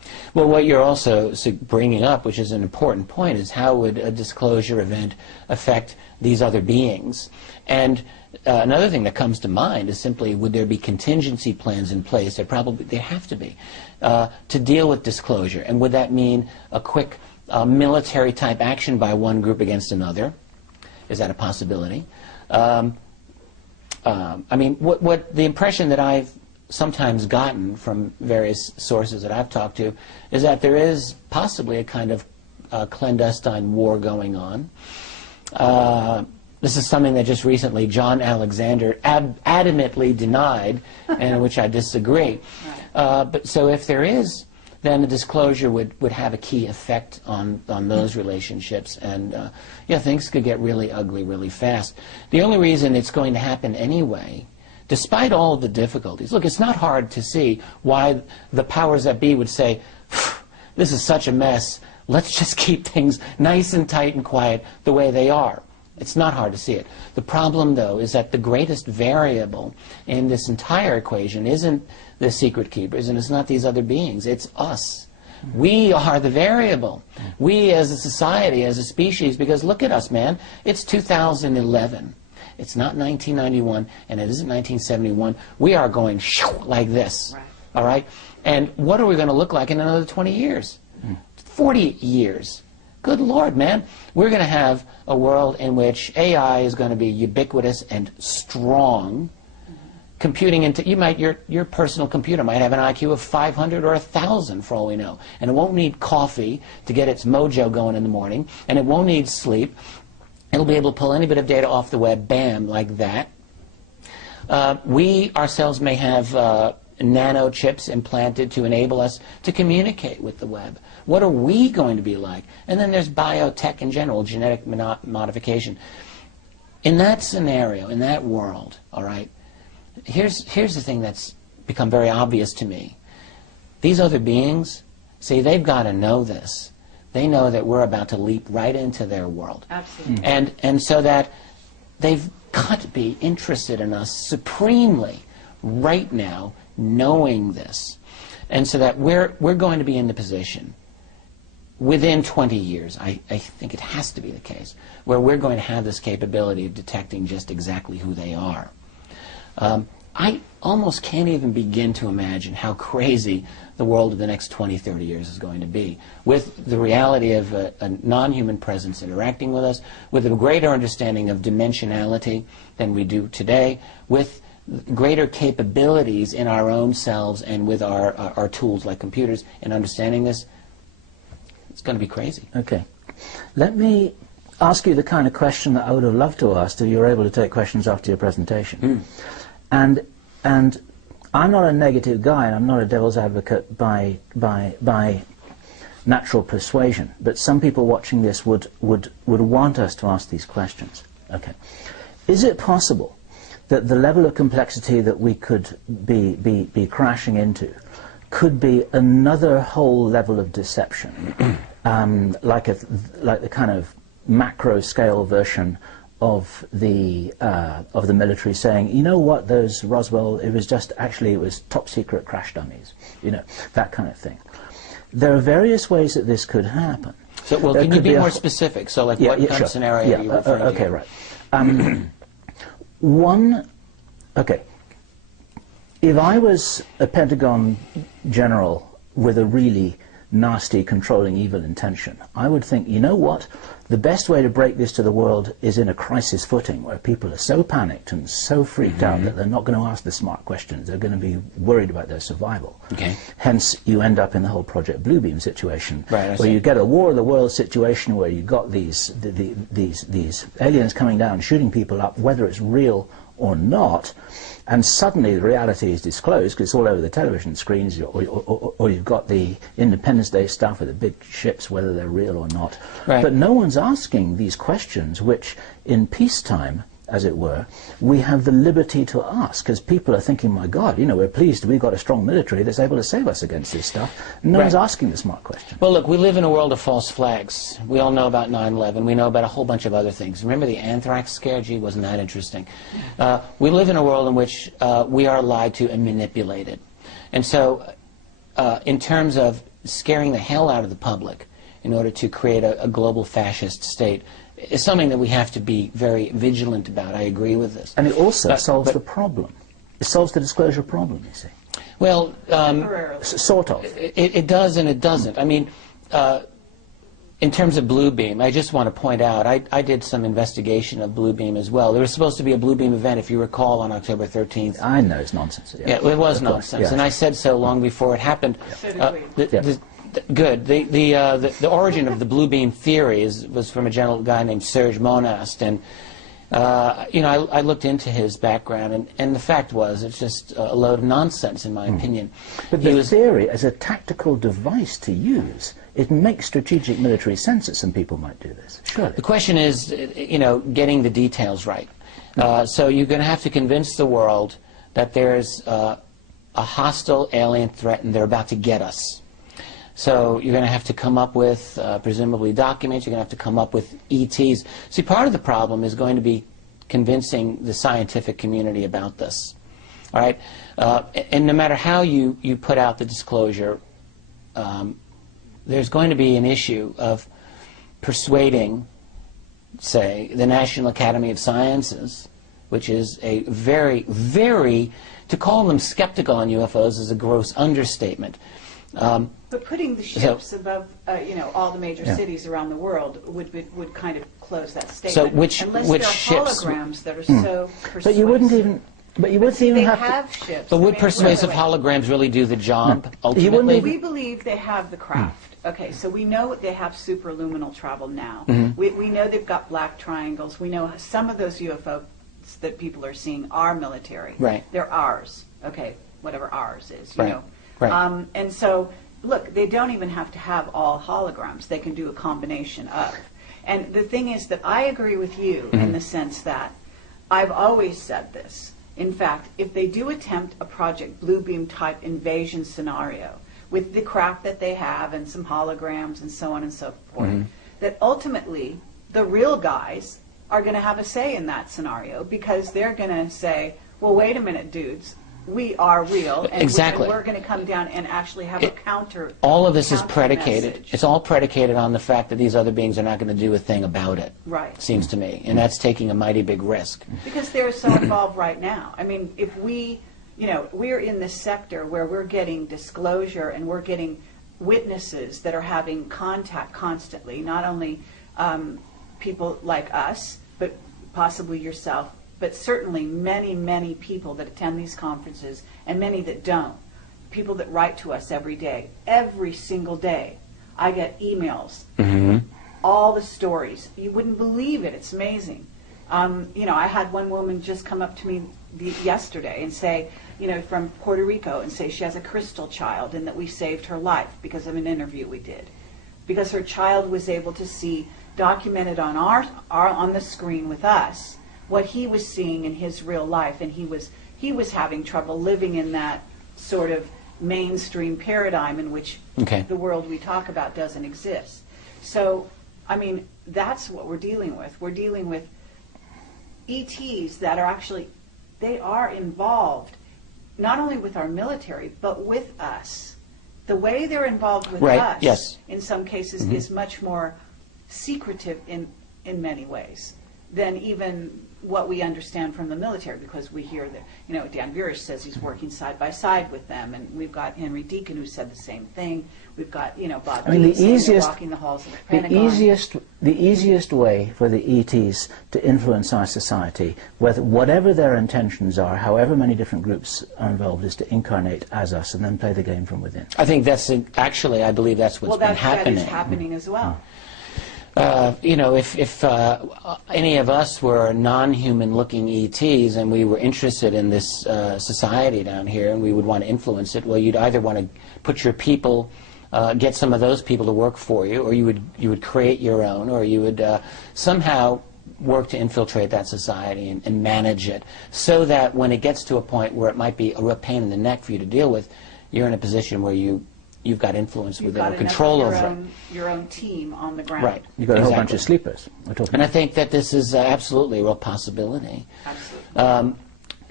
Well, what you're also bringing up, which is an important point, is how would a disclosure event affect these other beings? And another thing that comes to mind is simply, would there be contingency plans in place? There have to be, to deal with disclosure. And would that mean a quick military-type action by one group against another? Is that a possibility? I mean, what the impression that I've sometimes gotten from various sources that I've talked to is that there is possibly a kind of clandestine war going on. This is something that just recently John Alexander adamantly denied, and which I disagree. But so if there is, then the disclosure would have a key effect on those relationships, and yeah, things could get really ugly really fast. The only reason it's going to happen anyway, despite all of the difficulties, look, it's not hard to see why the powers that be would say, this is such a mess, let's just keep things nice and tight and quiet the way they are. It's not hard to see it. The problem, though, is that the greatest variable in this entire equation isn't the secret keepers, and it's not these other beings. It's us. We are the variable. We as a society, as a species, because look at us, man. It's 2011. It's not 1991, and it isn't 1971. We are going like this, all right? And what are we going to look like in another 20 years? 40 years? Good Lord, man. We're going to have a world in which AI is going to be ubiquitous and strong. Computing into, your personal computer might have an IQ of 500 or 1,000 for all we know. And it won't need coffee to get its mojo going in the morning, and it won't need sleep. It'll be able to pull any bit of data off the web, bam, like that. We ourselves may have nano chips implanted to enable us to communicate with the web. What are we going to be like? And then there's biotech in general, genetic modification. In that scenario, in that world, all right, here's the thing that's become very obvious to me. These other beings, see, they've got to know this. They know that we're about to leap right into their world. Absolutely. And so that they've got to be interested in us supremely right now, knowing this. And so that we're going to be in the position within 20 years, I think it has to be the case, where we're going to have this capability of detecting just exactly who they are. I almost can't even begin to imagine how crazy the world of the next 20, 30 years is going to be, with the reality of a non-human presence interacting with us, with a greater understanding of dimensionality than we do today, with greater capabilities in our own selves and with our tools like computers in understanding this. It's going to be crazy. Okay. Let me ask you the kind of question that I would have loved to ask if you were able to take questions after your presentation. And I'm not a negative guy, and I'm not a devil's advocate by natural persuasion, but some people watching this would want us to ask these questions. Okay. Is it possible that the level of complexity that we could be crashing into could be another whole level of deception, like the kind of macro scale version of the military saying, you know what, those Roswell, it was top secret crash dummies, that kind of thing. There are various ways that this could happen. So, well, can you be more specific? So, like, what kind of scenario are you referring to? Okay, right. Okay. If I was a Pentagon general with a really nasty, controlling, evil intention, I would think, you know what, the best way to break this to the world is in a crisis footing where people are so panicked and so freaked out that they're not going to ask the smart questions. They're going to be worried about their survival. Okay. Hence, you end up in the whole Project Bluebeam situation, right, where you get a War of the Worlds situation where you've got these aliens coming down, shooting people up, whether it's real or not, and suddenly the reality is disclosed because it's all over the television screens, or you've got the Independence Day stuff with the big ships, whether they're real or not. Right. But no one's asking these questions, which in peacetime, as it were, we have the liberty to ask, because people are thinking, my God, we're pleased we've got a strong military that's able to save us against this stuff. No one's asking the smart question. Well, look, we live in a world of false flags. We all know about 9/11. We know about a whole bunch of other things. Remember the anthrax scare? Gee, wasn't that interesting? We live in a world in which we are lied to and manipulated. And so in terms of scaring the hell out of the public in order to create a global fascist state is something that we have to be very vigilant about. I agree with this. And it also solves the problem. It solves the disclosure problem, you see. Well, sort of. It does and it doesn't. I mean, in terms of Bluebeam, I just want to point out, I did some investigation of Bluebeam as well. There was supposed to be a Bluebeam event, if you recall, on October 13th. I know it's nonsense. Yeah, it was nonsense, yeah. And I said so long before it happened. So did we. Good. The origin of the Bluebeam theory was from a guy named Serge Monast, and you know, I looked into his background, and the fact was, it's just a load of nonsense, in my opinion. But the theory, as a tactical device to use, it makes strategic military sense that some people might do this, surely. The question is, you know, getting the details right. So you're going to have to convince the world that there's a hostile alien threat and they're about to get us. So you're going to have to come up with, presumably, documents. You're going to have to come up with ETs. See, part of the problem is going to be convincing the scientific community about this. All right? And no matter how you put out the disclosure, there's going to be an issue of persuading, say, the National Academy of Sciences, which is a very, very, to call them skeptical on UFOs is a gross understatement. But putting the ships above, you know, all the major cities around the world would kind of close that statement. So which ships? Holograms that are so persuasive. But you wouldn't even. But you wouldn't even have ships. But would persuasive holograms really do the job? Ultimately, we believe they have the craft. Okay, so we know they have superluminal travel now. We know they've got black triangles. We know some of those UFOs that people are seeing are military. Right. They're ours. Okay, whatever ours is. You Right. know. Right. And so, look, they don't even have to have all holograms. They can do a combination of. And the thing is that I agree with you in the sense that I've always said this. In fact, if they do attempt a Project Bluebeam type invasion scenario with the craft that they have and some holograms and so on and so forth, that ultimately the real guys are going to have a say in that scenario because they're going to say, well, wait a minute, dudes. We are real, and exactly. we're going to come down and actually have a counter. All of this is predicated. Message. It's all predicated on the fact that these other beings are not going to do a thing about it. Right. Seems to me, and that's taking a mighty big risk. Because they're so involved right now. I mean, if we, you know, we're in this sector where we're getting disclosure and we're getting witnesses that are having contact constantly, not only people like us, but possibly yourself, but certainly many, many people that attend these conferences and many that don't. People that write to us every day. Every single day, I get emails. All the stories. You wouldn't believe it. It's amazing. You know, I had one woman just come up to me yesterday and say, you know, from Puerto Rico, and say she has a crystal child and that we saved her life because of an interview we did. Because her child was able to see, documented on on the screen with us, what he was seeing in his real life, and he was having trouble living in that sort of mainstream paradigm in which the world we talk about doesn't exist. So, I mean, that's what we're dealing with. We're dealing with ETs that are actually, they are involved not only with our military, but with us. The way they're involved with us, in some cases, is much more secretive in many ways than even what we understand from the military, because we hear that, you know, Dan Burish says he's working side by side with them, and we've got Henry Deacon who said the same thing. We've got, you know, Bob Dean saying they're walking the halls of the Pentagon. The easiest way for the ETs to influence our society, whatever their intentions are, however many different groups are involved, is to incarnate as us and then play the game from within. I think that's actually, I believe that's what's been happening. That is happening as well. You know, if any of us were non-human looking ETs and we were interested in this society down here and we would want to influence it, well, you'd either want to put your people, get some of those people to work for you, or you would create your own, or you would somehow work to infiltrate that society and manage it, so that when it gets to a point where it might be a real pain in the neck for you to deal with, you're in a position where you've got influence within or control over it. Your own team on the ground. Right. You've got a whole bunch of sleepers. And I think that this is absolutely a real possibility. Absolutely.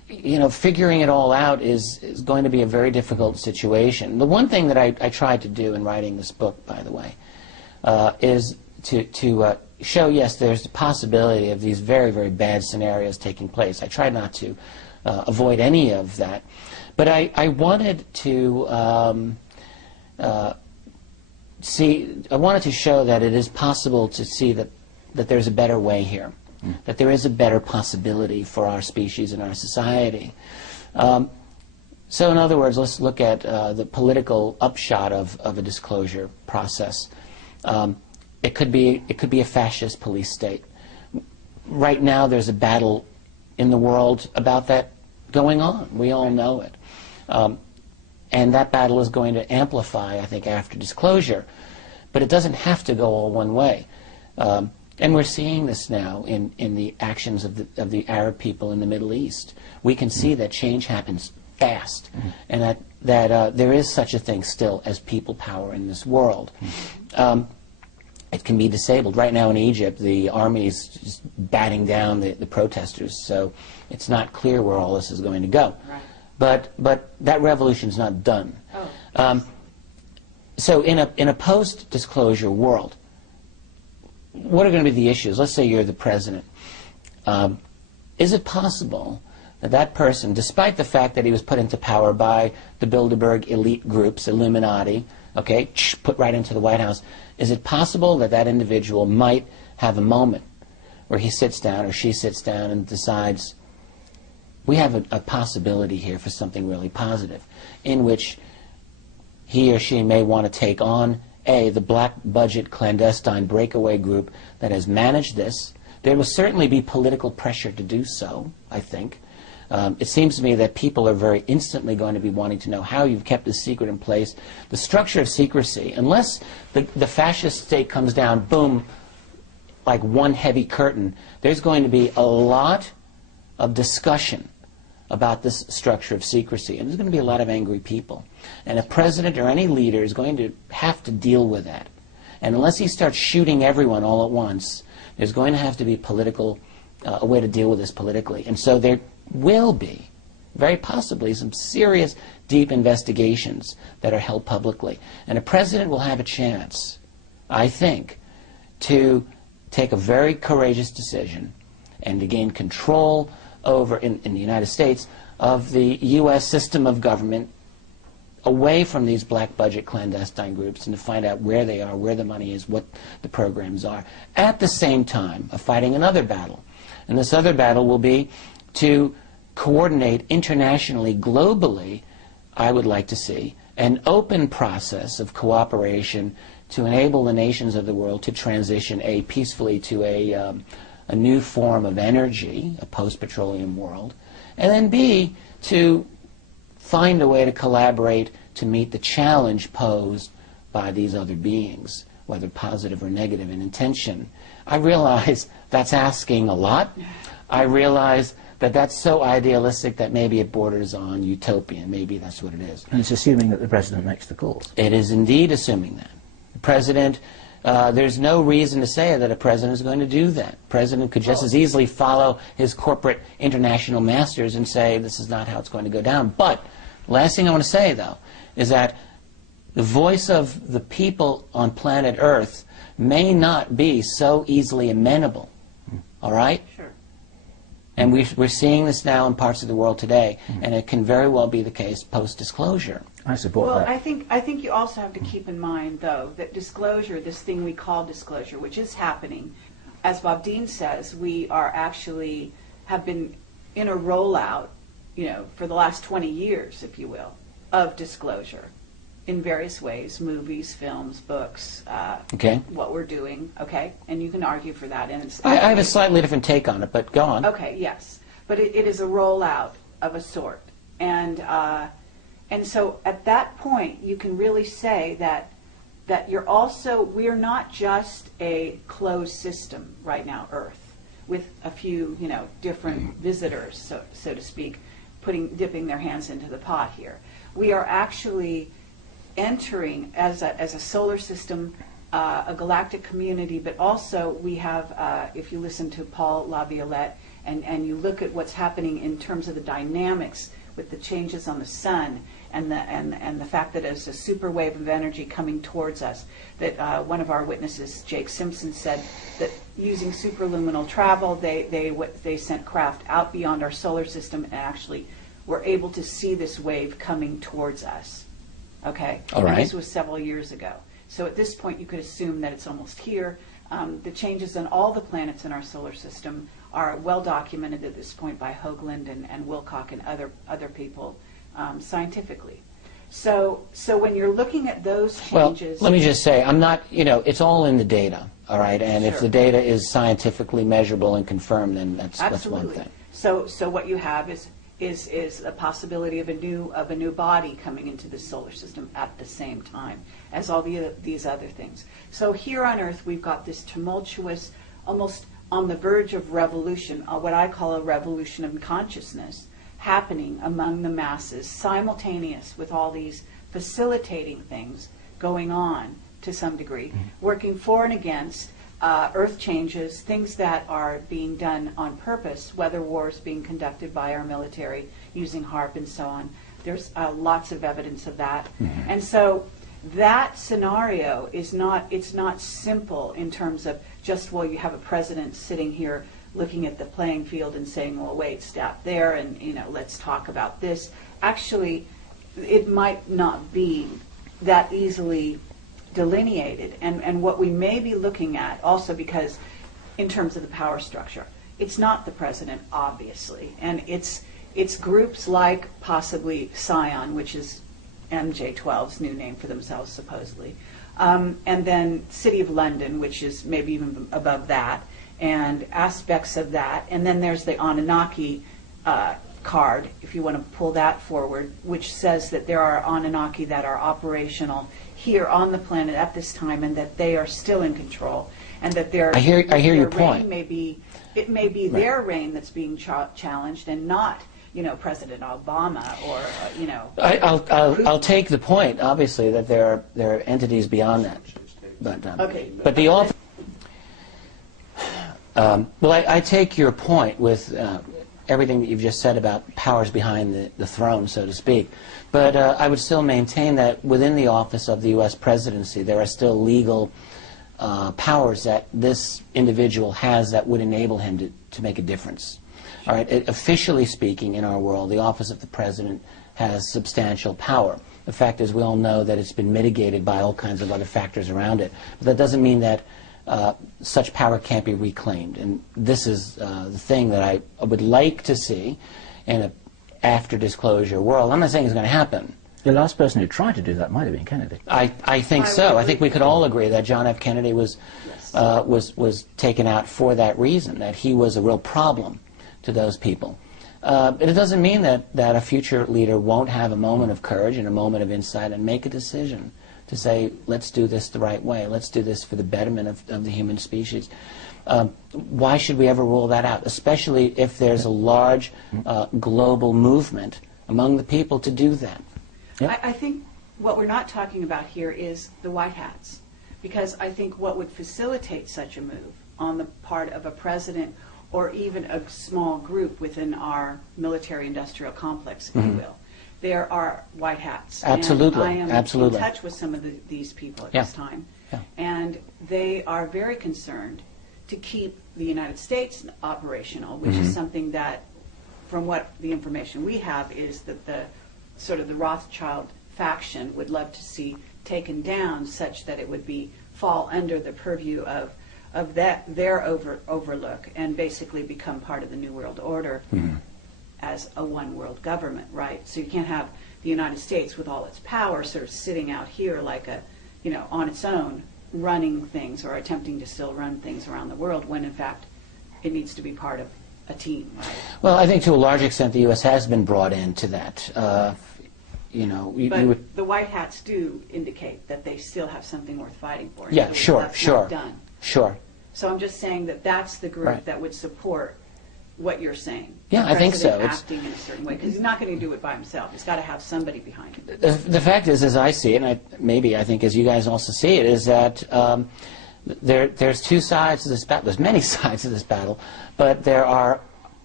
you know, figuring it all out is going to be a very difficult situation. The one thing that I tried to do in writing this book, by the way, is to show, yes, there's the possibility of these very, very bad scenarios taking place. I tried not to avoid any of that. But I wanted to I wanted to show that it is possible to see that there's a better way here, that there is a better possibility for our species and our society. So in other words, let's look at the political upshot of a disclosure process. It could be a fascist police state. Right now there's a battle in the world about that going on. We all know it. And that battle is going to amplify, I think, after disclosure. But it doesn't have to go all one way. And we're seeing this now in the actions of the Arab people in the Middle East. We can see that change happens fast, and that there is such a thing still as people power in this world. It can be disabled. Right now in Egypt, the army is just batting down the protesters, so it's not clear where all this is going to go. Right. But that revolution's not done. Oh. So in a post-disclosure world, what are going to be the issues? Let's say you're the president. Is it possible that that person, despite the fact that he was put into power by the Bilderberg elite groups, Illuminati, okay, put right into the White House, is it possible that that individual might have a moment where he sits down or she sits down and decides, we have a possibility here for something really positive, in which he or she may want to take on the black budget clandestine breakaway group that has managed this. There will certainly be political pressure to do so, I think. It seems to me that people are very instantly going to be wanting to know how you've kept this secret in place. The structure of secrecy, unless the fascist state comes down, boom, like one heavy curtain, there's going to be a lot of discussion about this structure of secrecy, and there's going to be a lot of angry people. And a president or any leader is going to have to deal with that. And unless he starts shooting everyone all at once, there's going to have to be a way to deal with this politically. And so there will be, very possibly, some serious, deep investigations that are held publicly. And a president will have a chance, I think, to take a very courageous decision and to gain control over, in the United States, of the U.S. system of government away from these black budget clandestine groups, and to find out where they are, where the money is, what the programs are, at the same time of fighting another battle. And this other battle will be to coordinate internationally, globally, I would like to see, an open process of cooperation to enable the nations of the world to transition, peacefully to a new form of energy, a post-petroleum world, and then B, to find a way to collaborate to meet the challenge posed by these other beings, whether positive or negative in intention. I realize that's asking a lot. I realize that that's so idealistic that maybe it borders on utopian. Maybe that's what it is. And it's assuming that the president makes the calls. It is indeed assuming that. The president, there's no reason to say that a president is going to do that. The president could just as easily follow his corporate international masters and say this is not how it's going to go down. But last thing I want to say, though, is that the voice of the people on planet Earth may not be so easily amenable. All right? Sure. And we're seeing this now in parts of the world today, and it can very well be the case post-disclosure. I support that. Well, I think you also have to keep in mind, though, that disclosure, this thing we call disclosure, which is happening, as Bob Dean says, we are actually have been in a rollout, for the last 20 years, if you will, of disclosure in various ways, movies, films, books, Okay. what we're doing, okay? And you can argue for that. And it's I have a slightly different take on it, but go on. Okay, yes. But it is a rollout of a sort. And so at that point, you can really say that we're not just a closed system right now, Earth, with a few, different visitors, so to speak, dipping their hands into the pot here. We are actually entering as a solar system, a galactic community, but also we have, if you listen to Paul LaViolette and you look at what's happening in terms of the dynamics with the changes on the sun and the fact that it's a super wave of energy coming towards us, that one of our witnesses, Jake Simpson, said that using superluminal travel, they sent craft out beyond our solar system and actually were able to see this wave coming towards us. Okay? All right. And this was several years ago. So at this point, you could assume that it's almost here. The changes on all the planets in our solar system are well documented at this point by Hoagland and Wilcock and other people scientifically. So when you're looking at those changes... Well, let me just say, I'm not, it's all in the data, all right? And Sure. if the data is scientifically measurable and confirmed, then that's one thing. So what you have is a possibility of a new body coming into the solar system at the same time as all these other things. So here on Earth, we've got this tumultuous, almost on the verge of revolution, what I call a revolution of consciousness, happening among the masses, simultaneous with all these facilitating things going on to some degree, working for and against earth changes, things that are being done on purpose, weather wars being conducted by our military using HARP and so on. There's lots of evidence of that. And so that scenario is not simple in terms of just, well, you have a president sitting here looking at the playing field and saying, well, wait, stop there, and let's talk about this. Actually, it might not be that easily delineated, and what we may be looking at also, because in terms of the power structure, it's not the president, obviously, and it's groups like possibly Scion, which is MJ12's new name for themselves supposedly, and then City of London, which is maybe even above that, and aspects of that, and then there's the Anunnaki card, if you want to pull that forward, which says that there are Anunnaki that are operational here on the planet at this time, and that they are still in control, and that their I hear your reign point. may be Right. their reign that's being challenged, and not President Obama or I'll take the point, obviously, that there are entities beyond that, but the office. Well, I take your point with everything that you've just said about powers behind the throne, so to speak. But I would still maintain that within the office of the U.S. presidency, there are still legal powers that this individual has that would enable him to make a difference. All right, officially speaking, in our world, the office of the president has substantial power. The fact is, we all know that it's been mitigated by all kinds of other factors around it. But that doesn't mean that such power can't be reclaimed. And this is the thing that I would like to see in an after-disclosure world. I'm not saying it's going to happen. The last person who tried to do that might have been Kennedy. I think so. I think we could all agree that John F. Kennedy was taken out for that reason, that he was a real problem to those people. It doesn't mean that a future leader won't have a moment of courage and a moment of insight and make a decision to say, let's do this the right way. Let's do this for the betterment of the human species. Why should we ever rule that out, especially if there's a large global movement among the people to do that? Yep. I think what we're not talking about here is the white hats, because I think what would facilitate such a move on the part of a president or even a small group within our military-industrial complex, if you will, there are white hats. Absolutely, and I am absolutely. in touch with some of these people at Yeah. this time, Yeah. and they are very concerned to keep the United States operational, which is something that, from what the information we have, is that the sort of the Rothschild faction would love to see taken down, such that it would fall under the purview of their overlook and basically become part of the New World Order as a one world government, right? So you can't have the United States with all its power sort of sitting out here like on its own, running things or attempting to still run things around the world, when in fact it needs to be part of a team, right? Well, I think to a large extent the U.S. has been brought into that. But the white hats do indicate that they still have something worth fighting for. Yeah, sure, that's sure. not done. Sure. So I'm just saying that that's the group Right. that would support what you're saying. Yeah, The I think so. president acting in a certain way, because he's not going to do it by himself. He's got to have somebody behind him. The fact is, as I see it, and I think as you guys also see it, is that there's two sides to this battle. There's many sides to this battle, but there are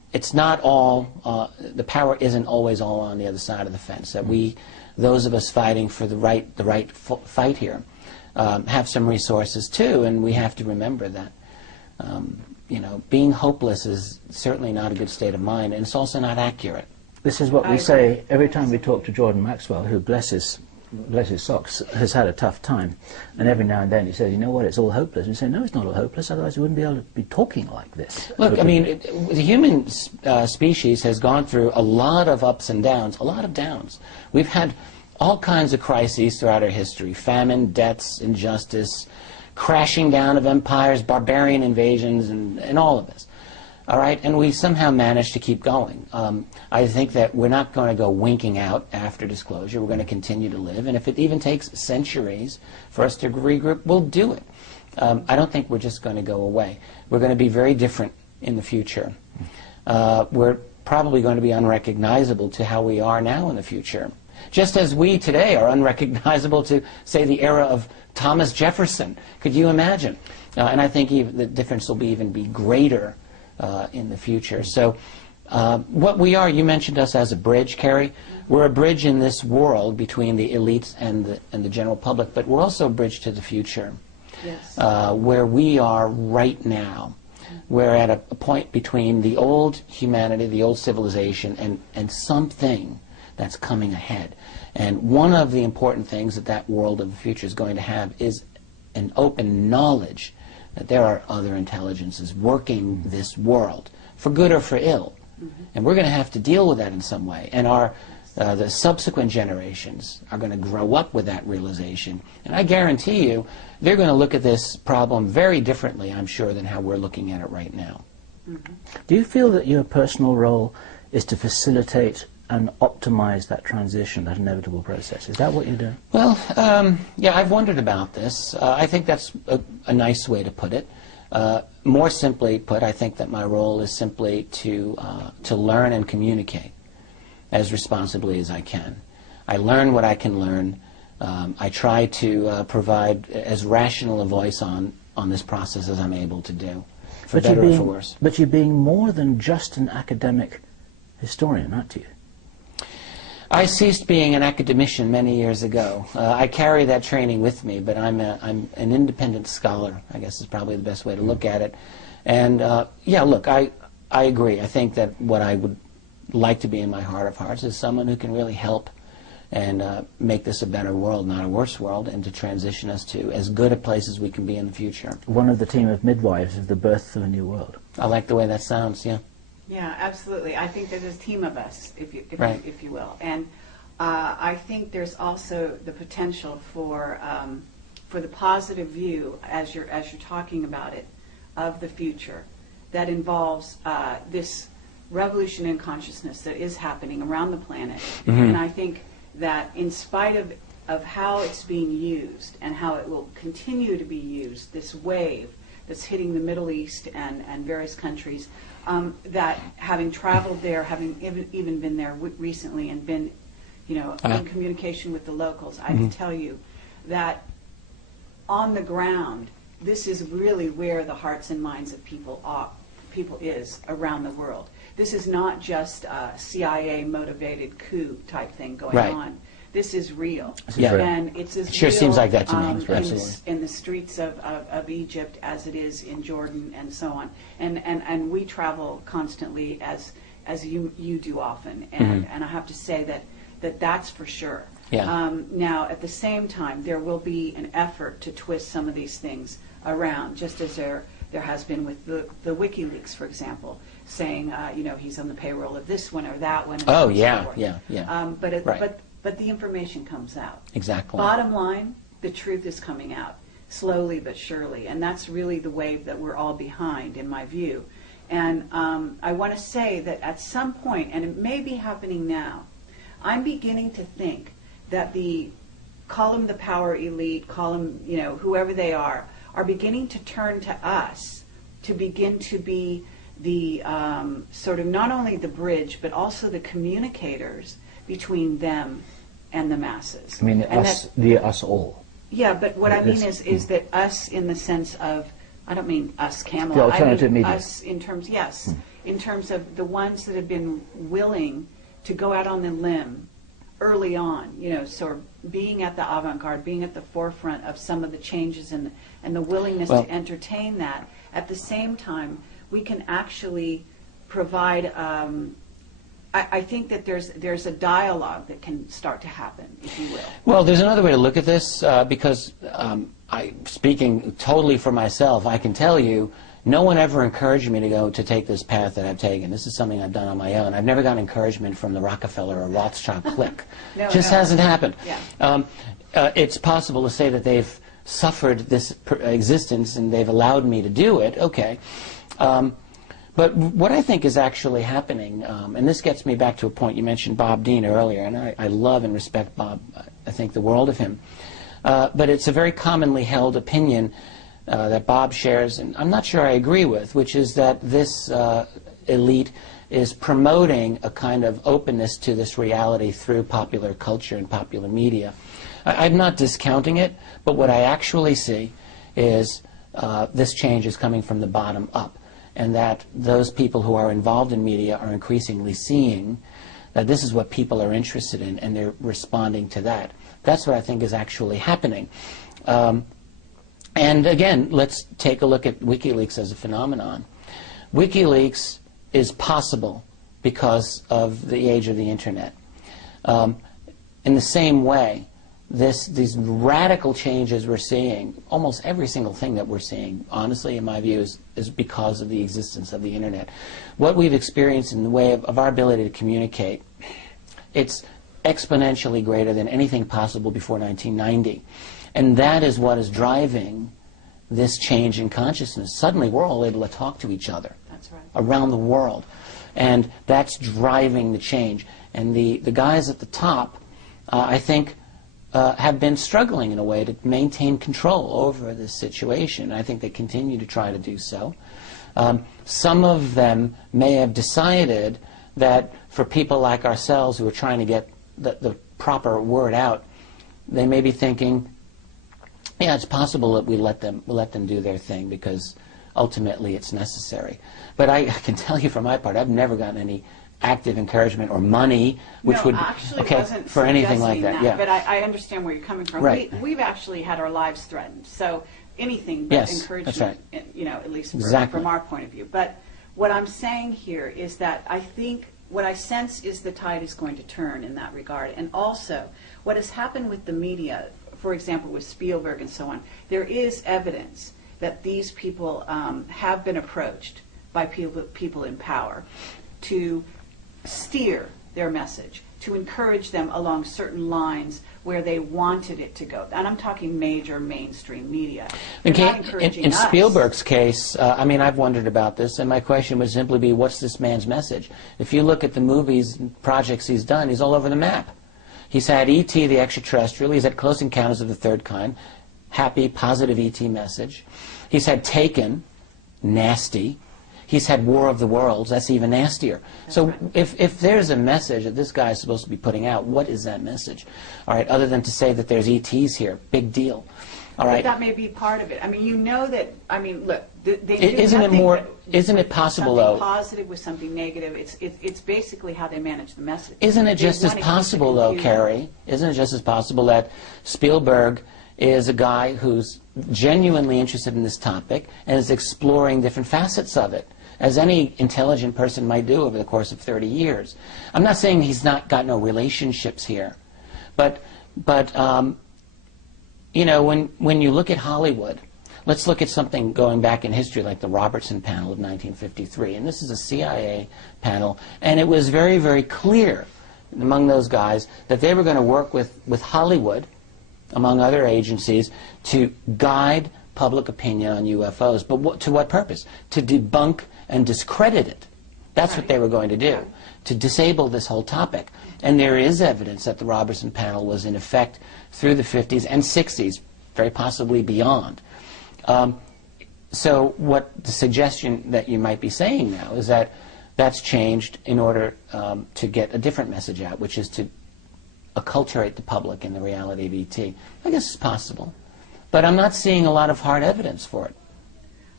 it's not all, the power isn't always all on the other side of the fence, that we, those of us fighting for the right fight here, have some resources too, and we have to remember that, you know, being hopeless is certainly not a good state of mind, and it's also not accurate. This is what we say every time we talk to Jordan Maxwell, who, bless his socks, has had a tough time. And every now and then he says, you know what, it's all hopeless. And we say, no, it's not all hopeless, otherwise we wouldn't be able to be talking like this. Look, I mean, the human species has gone through a lot of ups and downs, a lot of downs. We've had all kinds of crises throughout our history: famine, deaths, injustice, crashing down of empires, barbarian invasions, and all of this. All right, and we somehow managed to keep going. I think that we're not going to go winking out after disclosure. We're going to continue to live, and if it even takes centuries for us to regroup, we'll do it. I don't think we're just going to go away. We're going to be very different in the future. We're probably going to be unrecognizable to how we are now in the future, just as we today are unrecognizable to, say, the era of Thomas Jefferson. Could you imagine? And I think even the difference will even be greater in the future. So what we are, you mentioned us as a bridge, Kerry. We're a bridge in this world between the elites and the general public, but we're also a bridge to the future. Yes. Where we are right now. We're at a point between the old humanity, the old civilization, and something that's coming ahead. And one of the important things that world of the future is going to have is an open knowledge that there are other intelligences working this world, for good or for ill. And we're going to have to deal with that in some way. And the subsequent generations are going to grow up with that realization. And I guarantee you, they're going to look at this problem very differently, I'm sure, than how we're looking at it right now. Do you feel that your personal role is to facilitate and optimize that transition, that inevitable process? Is that what you do? Well, yeah, I've wondered about this. I think that's a nice way to put it. More simply put, I think that my role is simply to learn and communicate as responsibly as I can. I learn what I can learn. I try to provide as rational a voice on this process as I'm able to do, for better or for worse. But you're being more than just an academic historian, aren't you? I ceased being an academician many years ago. I carry that training with me, but I'm an independent scholar, I guess is probably the best way to look at it. And yeah, look, I agree. I think that what I would like to be in my heart of hearts is someone who can really help and make this a better world, not a worse world, and to transition us to as good a place as we can be in the future. One of the team of midwives of the birth of a new world. I like the way that sounds, yeah. Yeah, absolutely. I think there's a team of us, if you will, and I think there's also the potential for the positive view, as you're talking about it, of the future, that involves this revolution in consciousness that is happening around the planet, and I think that in spite of how it's being used and how it will continue to be used, this wave that's hitting the Middle East and various countries. That having traveled there, having even been there recently and been, in communication with the locals, I can tell you that on the ground, this is really where the hearts and minds of people is around the world. This is not just a CIA-motivated coup type thing going on. This is real. Yeah. And it's as sure real, seems like that to me. in the streets of Egypt as it is in Jordan and so on. And we travel constantly as you do often. And I have to say that's for sure. Yeah. Now, at the same time, there will be an effort to twist some of these things around, just as there has been with the WikiLeaks, for example, saying, he's on the payroll of this one or that one. Oh, yeah. But the information comes out. Exactly. Bottom line, the truth is coming out, slowly but surely. And that's really the wave that we're all behind, in my view. And I want to say that at some point, and it may be happening now, I'm beginning to think that call them the power elite, call them, whoever they are beginning to turn to us to begin to be the sort of not only the bridge, but also the communicators between them and the masses. I mean, us all. Yeah, but what I mean is that us in the sense of I don't mean us, Camelot. The alternative media. Us in terms, yes, in terms of the ones that have been willing to go out on the limb early on, you know, sort of being at the avant-garde, being at the forefront of some of the changes and the willingness to entertain that. At the same time, we can actually provide, I think that there's a dialogue that can start to happen, if you will. Well, there's another way to look at this, because speaking totally for myself, I can tell you, no one ever encouraged me to take this path that I've taken. This is something I've done on my own. I've never gotten encouragement from the Rockefeller or Rothschild clique. Just hasn't happened. Yeah. It's possible to say that they've suffered this existence and they've allowed me to do it. Okay. But what I think is actually happening, and this gets me back to a point you mentioned Bob Dean earlier, and I love and respect Bob. I think the world of him. But it's a very commonly held opinion that Bob shares, and I'm not sure I agree with, which is that this elite is promoting a kind of openness to this reality through popular culture and popular media. I'm not discounting it, but what I actually see is this change is coming from the bottom up, and that those people who are involved in media are increasingly seeing that this is what people are interested in, and they're responding to that. That's what I think is actually happening. And again, let's take a look at WikiLeaks as a phenomenon. WikiLeaks is possible because of the age of the Internet. In the same way, these radical changes we're seeing, almost every single thing that we're seeing, honestly, in my view, is because of the existence of the Internet. What we've experienced in the way of our ability to communicate, it's exponentially greater than anything possible before 1990. And that is what is driving this change in consciousness. Suddenly, we're all able to talk to each other. That's right. Around the world. And that's driving the change. And the guys at the top, I think, have been struggling in a way to maintain control over this situation. I think they continue to try to do so. Some of them may have decided that for people like ourselves who are trying to get the proper word out, they may be thinking, yeah, it's possible that we let them do their thing because ultimately it's necessary. But I can tell you for my part, I've never gotten any active encouragement or money, which would wasn't for anything like that. Yeah. But I understand where you're coming from. Right. We've actually had our lives threatened, so anything but encouragement, that's right. You know, at least Exactly. from our point of view. But what I'm saying here is that I think what I sense is the tide is going to turn in that regard, and also what has happened with the media. For example, with Spielberg and so on, there is evidence that these people have been approached by people in power to steer their message, to encourage them along certain lines where they wanted it to go. And I'm talking major mainstream media. In Spielberg's case, I mean, I've wondered about this, and my question would simply be, what's this man's message? If you look at the movies and projects he's done, he's all over the map. He's had E.T. the Extraterrestrial. He's had Close Encounters of the Third Kind, happy, positive E.T. message. He's had Taken, nasty. He's had War of the Worlds. That's even nastier. So if there's a message that this guy is supposed to be putting out, what is that message? All right, other than to say that there's E.T.s here, big deal. All right. But that may be part of it. I mean, you know that. I mean, look, they do isn't it more? Isn't it possible though? Something positive with something negative. It's basically how they manage the message. Isn't it just as possible though, Kerry? Isn't it just as possible that Spielberg is a guy who's genuinely interested in this topic and is exploring different facets of it, as any intelligent person might do over the course of 30 years? I'm not saying he's not got no relationships here, but you know, when you look at Hollywood, let's look at something going back in history like the Robertson panel of 1953. And this is a CIA panel, and it was very, very clear among those guys that they were going to work with Hollywood, among other agencies, to guide public opinion on UFOs. But to what purpose? To debunk and discredit it. That's what they were going to do, to disable this whole topic. And there is evidence that the Robertson panel was in effect through the 50s and 60s, very possibly beyond. So what the suggestion that you might be saying now is that that's changed in order to get a different message out, which is to acculturate the public in the reality of ET. I guess it's possible. But I'm not seeing a lot of hard evidence for it.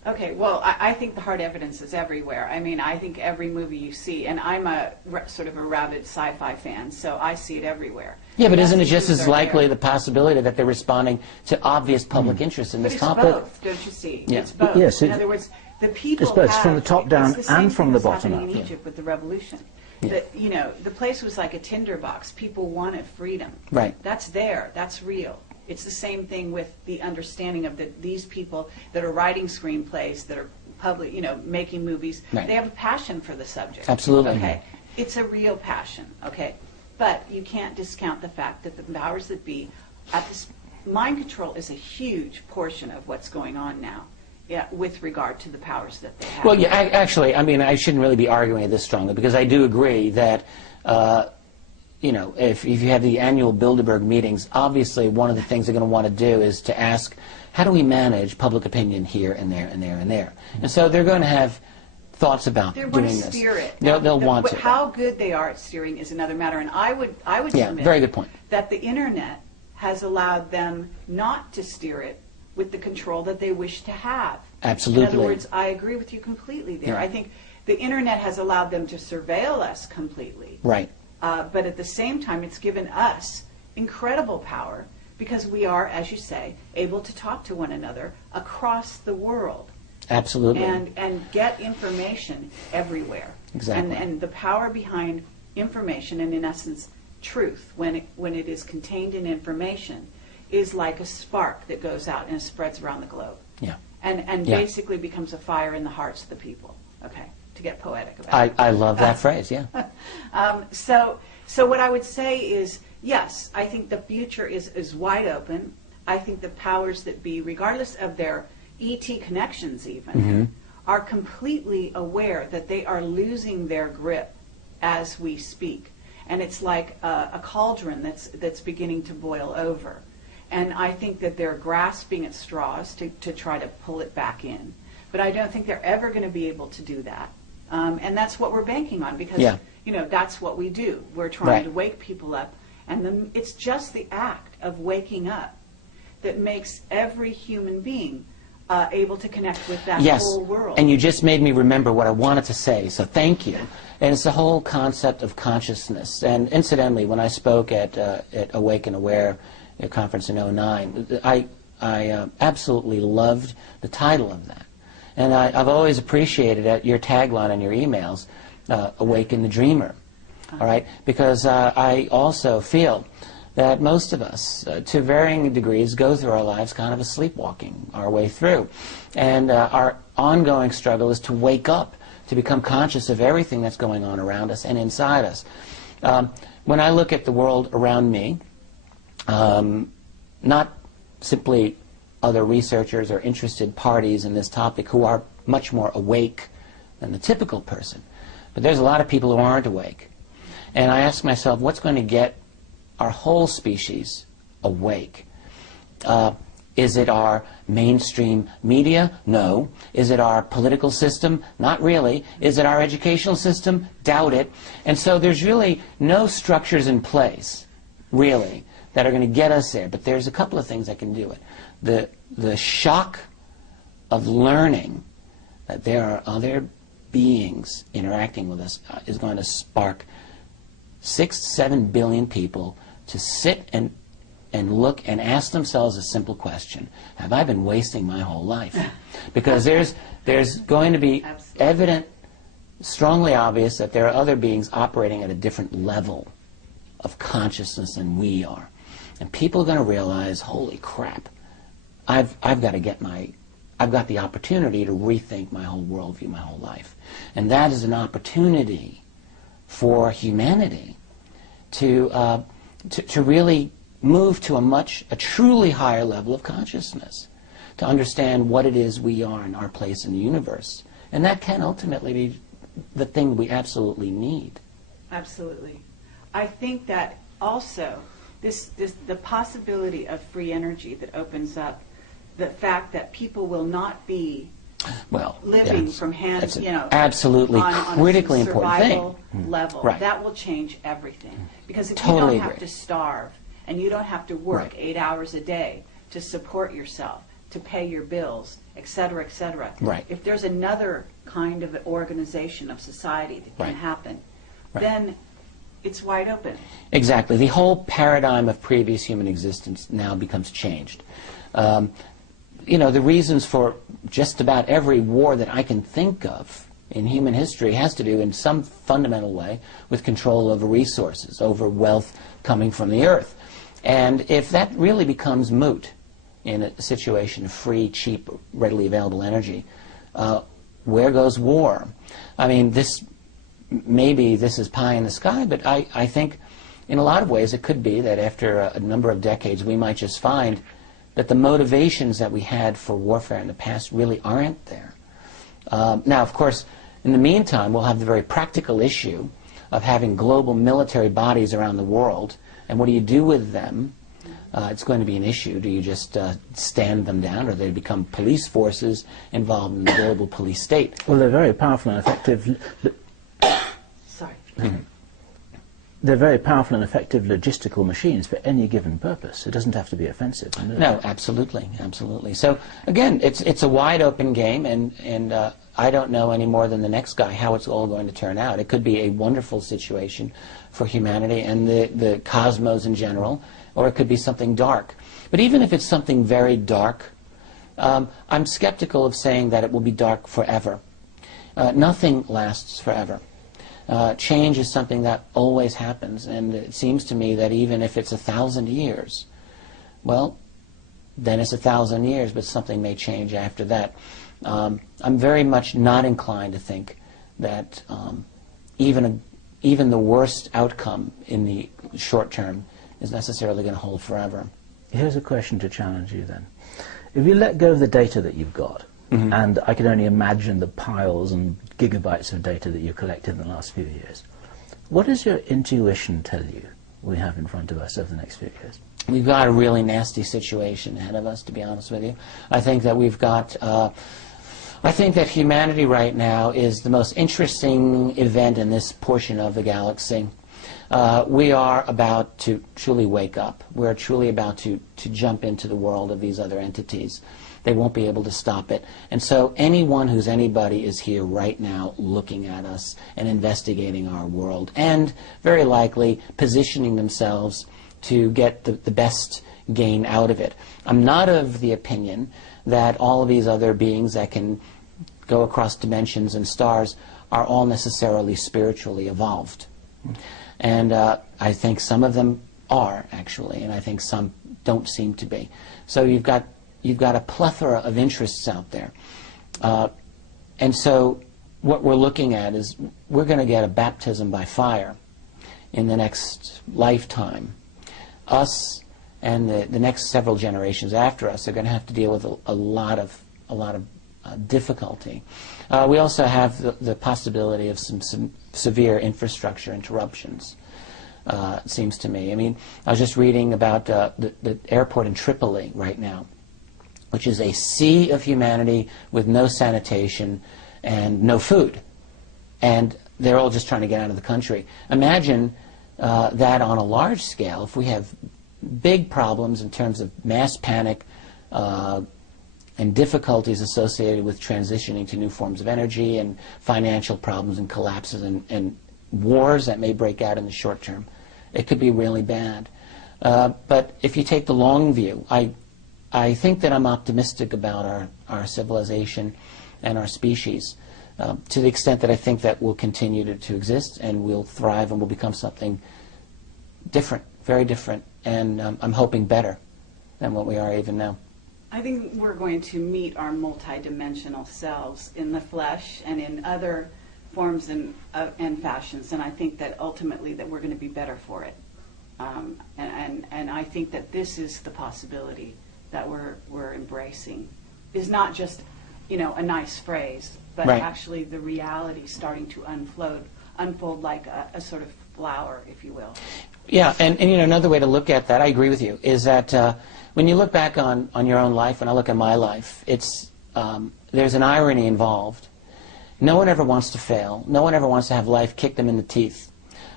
Okay, well, I think the hard evidence is everywhere. I mean, I think every movie you see, and I'm sort of a rabid sci-fi fan, so I see it everywhere. Yeah, but isn't it just as likely the possibility that they're responding to obvious public interest in this topic? But it's both, don't you see? Yeah. It's both. Yes, in other words, the people it's both have, from the top down it's the same and from thing the that's bottom happening up. in Egypt with the revolution. Yeah. You know, the place was like a tinderbox. People wanted freedom. Right. That's there. That's real. It's the same thing with the understanding of these people that are writing screenplays, that are public, you know, making movies. Right. They have a passion for the subject. Absolutely. Okay. It's a real passion. Okay. But you can't discount the fact that the powers that be, mind control is a huge portion of what's going on now. Yeah, with regard to the powers that they have. Well, yeah, actually, I mean, I shouldn't really be arguing it this strongly, because I do agree that, you know, if you have the annual Bilderberg meetings, obviously one of the things they're going to want to do is to ask, how do we manage public opinion here and there and there and there? And so they're going to have thoughts about doing this. They want to steer it. They'll want to. How good they are at steering is another matter, and I would submit very good point. that the internet has allowed them not to steer it with the control that they wish to have. Absolutely. In other words, I agree with you completely there. Yeah. I think the internet has allowed them to surveil us completely. Right. But at the same time, it's given us incredible power because we are, as you say, able to talk to one another across the world. Absolutely. And get information everywhere. Exactly. And the power behind information, and in essence, truth, when it is contained in information, is like a spark that goes out and spreads around the globe. Yeah. And Yeah. basically becomes a fire in the hearts of the people. Okay, to get poetic about it. I love that phrase, yeah. So what I would say is, yes, I think the future is wide open. I think the powers that be, regardless of their ET connections even, are completely aware that they are losing their grip as we speak. And it's like a cauldron that's beginning to boil over. And I think that they're grasping at straws to try to pull it back in. But I don't think they're ever going to be able to do that. And that's what we're banking on because, you know, that's what we do. We're trying to wake people up. And it's just the act of waking up that makes every human being able to connect with that whole world. And you just made me remember what I wanted to say, so thank you. And it's the whole concept of consciousness. And incidentally, when I spoke at Awake and Aware, a conference in '09, I absolutely loved the title of that. And I've always appreciated your tagline on your emails, Awaken the Dreamer, all right? Because I also feel that most of us, to varying degrees, go through our lives kind of sleepwalking our way through. And our ongoing struggle is to wake up, to become conscious of everything that's going on around us and inside us. When I look at the world around me, not simply other researchers or interested parties in this topic who are much more awake than the typical person, but there's a lot of people who aren't awake. And I ask myself, what's going to get our whole species awake? Is it our mainstream media? No. Is it our political system? Not really. Is it our educational system? Doubt it. And so there's really no structures in place, really, that are going to get us there. But there's a couple of things that can do it. The shock of learning that there are other beings interacting with us is going to spark 6 to 7 billion people to sit and look and ask themselves a simple question: have I been wasting my whole life? Because there's going to be evident, strongly obvious, that there are other beings operating at a different level of consciousness than we are. And people are going to realize, holy crap, I've got the opportunity to rethink my whole worldview, my whole life. And that is an opportunity for humanity to really move to a truly higher level of consciousness, to understand what it is we are and our place in the universe. And that can ultimately be the thing we absolutely need. Absolutely. I think that also the possibility of free energy that opens up, the fact that people will not be living from hands, absolutely critically on a important survival thing. level. Right. That will change everything. Because if Totally you don't agree. have to starve and you don't have to work 8 hours a day to support yourself, to pay your bills, et cetera, et cetera. Right. If there's another kind of organization of society that can Right. happen, Right. then it's wide open. Exactly. The whole paradigm of previous human existence now becomes changed. You know, the reasons for just about every war that I can think of in human history has to do in some fundamental way with control over resources, over wealth coming from the earth. And if that really becomes moot in a situation of free, cheap, readily available energy, where goes war? I mean, maybe this is pie in the sky, but I think in a lot of ways it could be that after a number of decades we might just find that the motivations that we had for warfare in the past really aren't there. Now, of course, in the meantime, we'll have the very practical issue of having global military bodies around the world, and what do you do with them? It's going to be an issue. Do you just stand them down, or do they become police forces involved in the global police state? Well, they're very powerful and effective. Sorry. They're very powerful and effective logistical machines for any given purpose. It doesn't have to be offensive. No, absolutely, absolutely. So again, it's a wide open game, and I don't know any more than the next guy how it's all going to turn out. It could be a wonderful situation for humanity and the cosmos in general, or it could be something dark. But even if it's something very dark, I'm skeptical of saying that it will be dark forever. Nothing lasts forever. Change is something that always happens, and it seems to me that even if it's 1,000 years, well, then it's 1,000 years, but something may change after that. I'm very much not inclined to think that even the worst outcome in the short term is necessarily going to hold forever. Here's a question to challenge you then. If you let go of the data that you've got, Mm-hmm. and I can only imagine the piles and gigabytes of data that you've collected in the last few years, what does your intuition tell you we have in front of us over the next few years? We've got a really nasty situation ahead of us, to be honest with you. I think that we've got, I think that humanity right now is the most interesting event in this portion of the galaxy. We are about to truly wake up. We're truly about to jump into the world of these other entities. They won't be able to stop it. And so anyone who's anybody is here right now looking at us and investigating our world, and very likely positioning themselves to get the best gain out of it. I'm not of the opinion that all of these other beings that can go across dimensions and stars are all necessarily spiritually evolved. And I think some of them are, actually, and I think some don't seem to be. So you've got a plethora of interests out there. And so what we're looking at is we're going to get a baptism by fire in the next lifetime. Us and the next several generations after us are going to have to deal with a lot of difficulty. We also have the possibility of some severe infrastructure interruptions, it seems to me. I mean, I was just reading about the airport in Tripoli right now, which is a sea of humanity with no sanitation and no food. And they're all just trying to get out of the country. Imagine that on a large scale, if we have big problems in terms of mass panic and difficulties associated with transitioning to new forms of energy, and financial problems and collapses and wars that may break out in the short term. It could be really bad. But if you take the long view, I think that I'm optimistic about our civilization and our species, to the extent that I think that we'll continue to exist, and we'll thrive, and we'll become something different, very different, and I'm hoping better than what we are even now. I think we're going to meet our multidimensional selves in the flesh and in other forms and fashions, and I think that ultimately that we're going to be better for it. And I think that this is the possibility that we're embracing. Is not just, a nice phrase, but right. Actually the reality starting to unfold like a sort of flower, if you will. Yeah, and another way to look at that, I agree with you, is that when you look back on your own life, when I look at my life, there's an irony involved. No one ever wants to fail. No one ever wants to have life kick them in the teeth.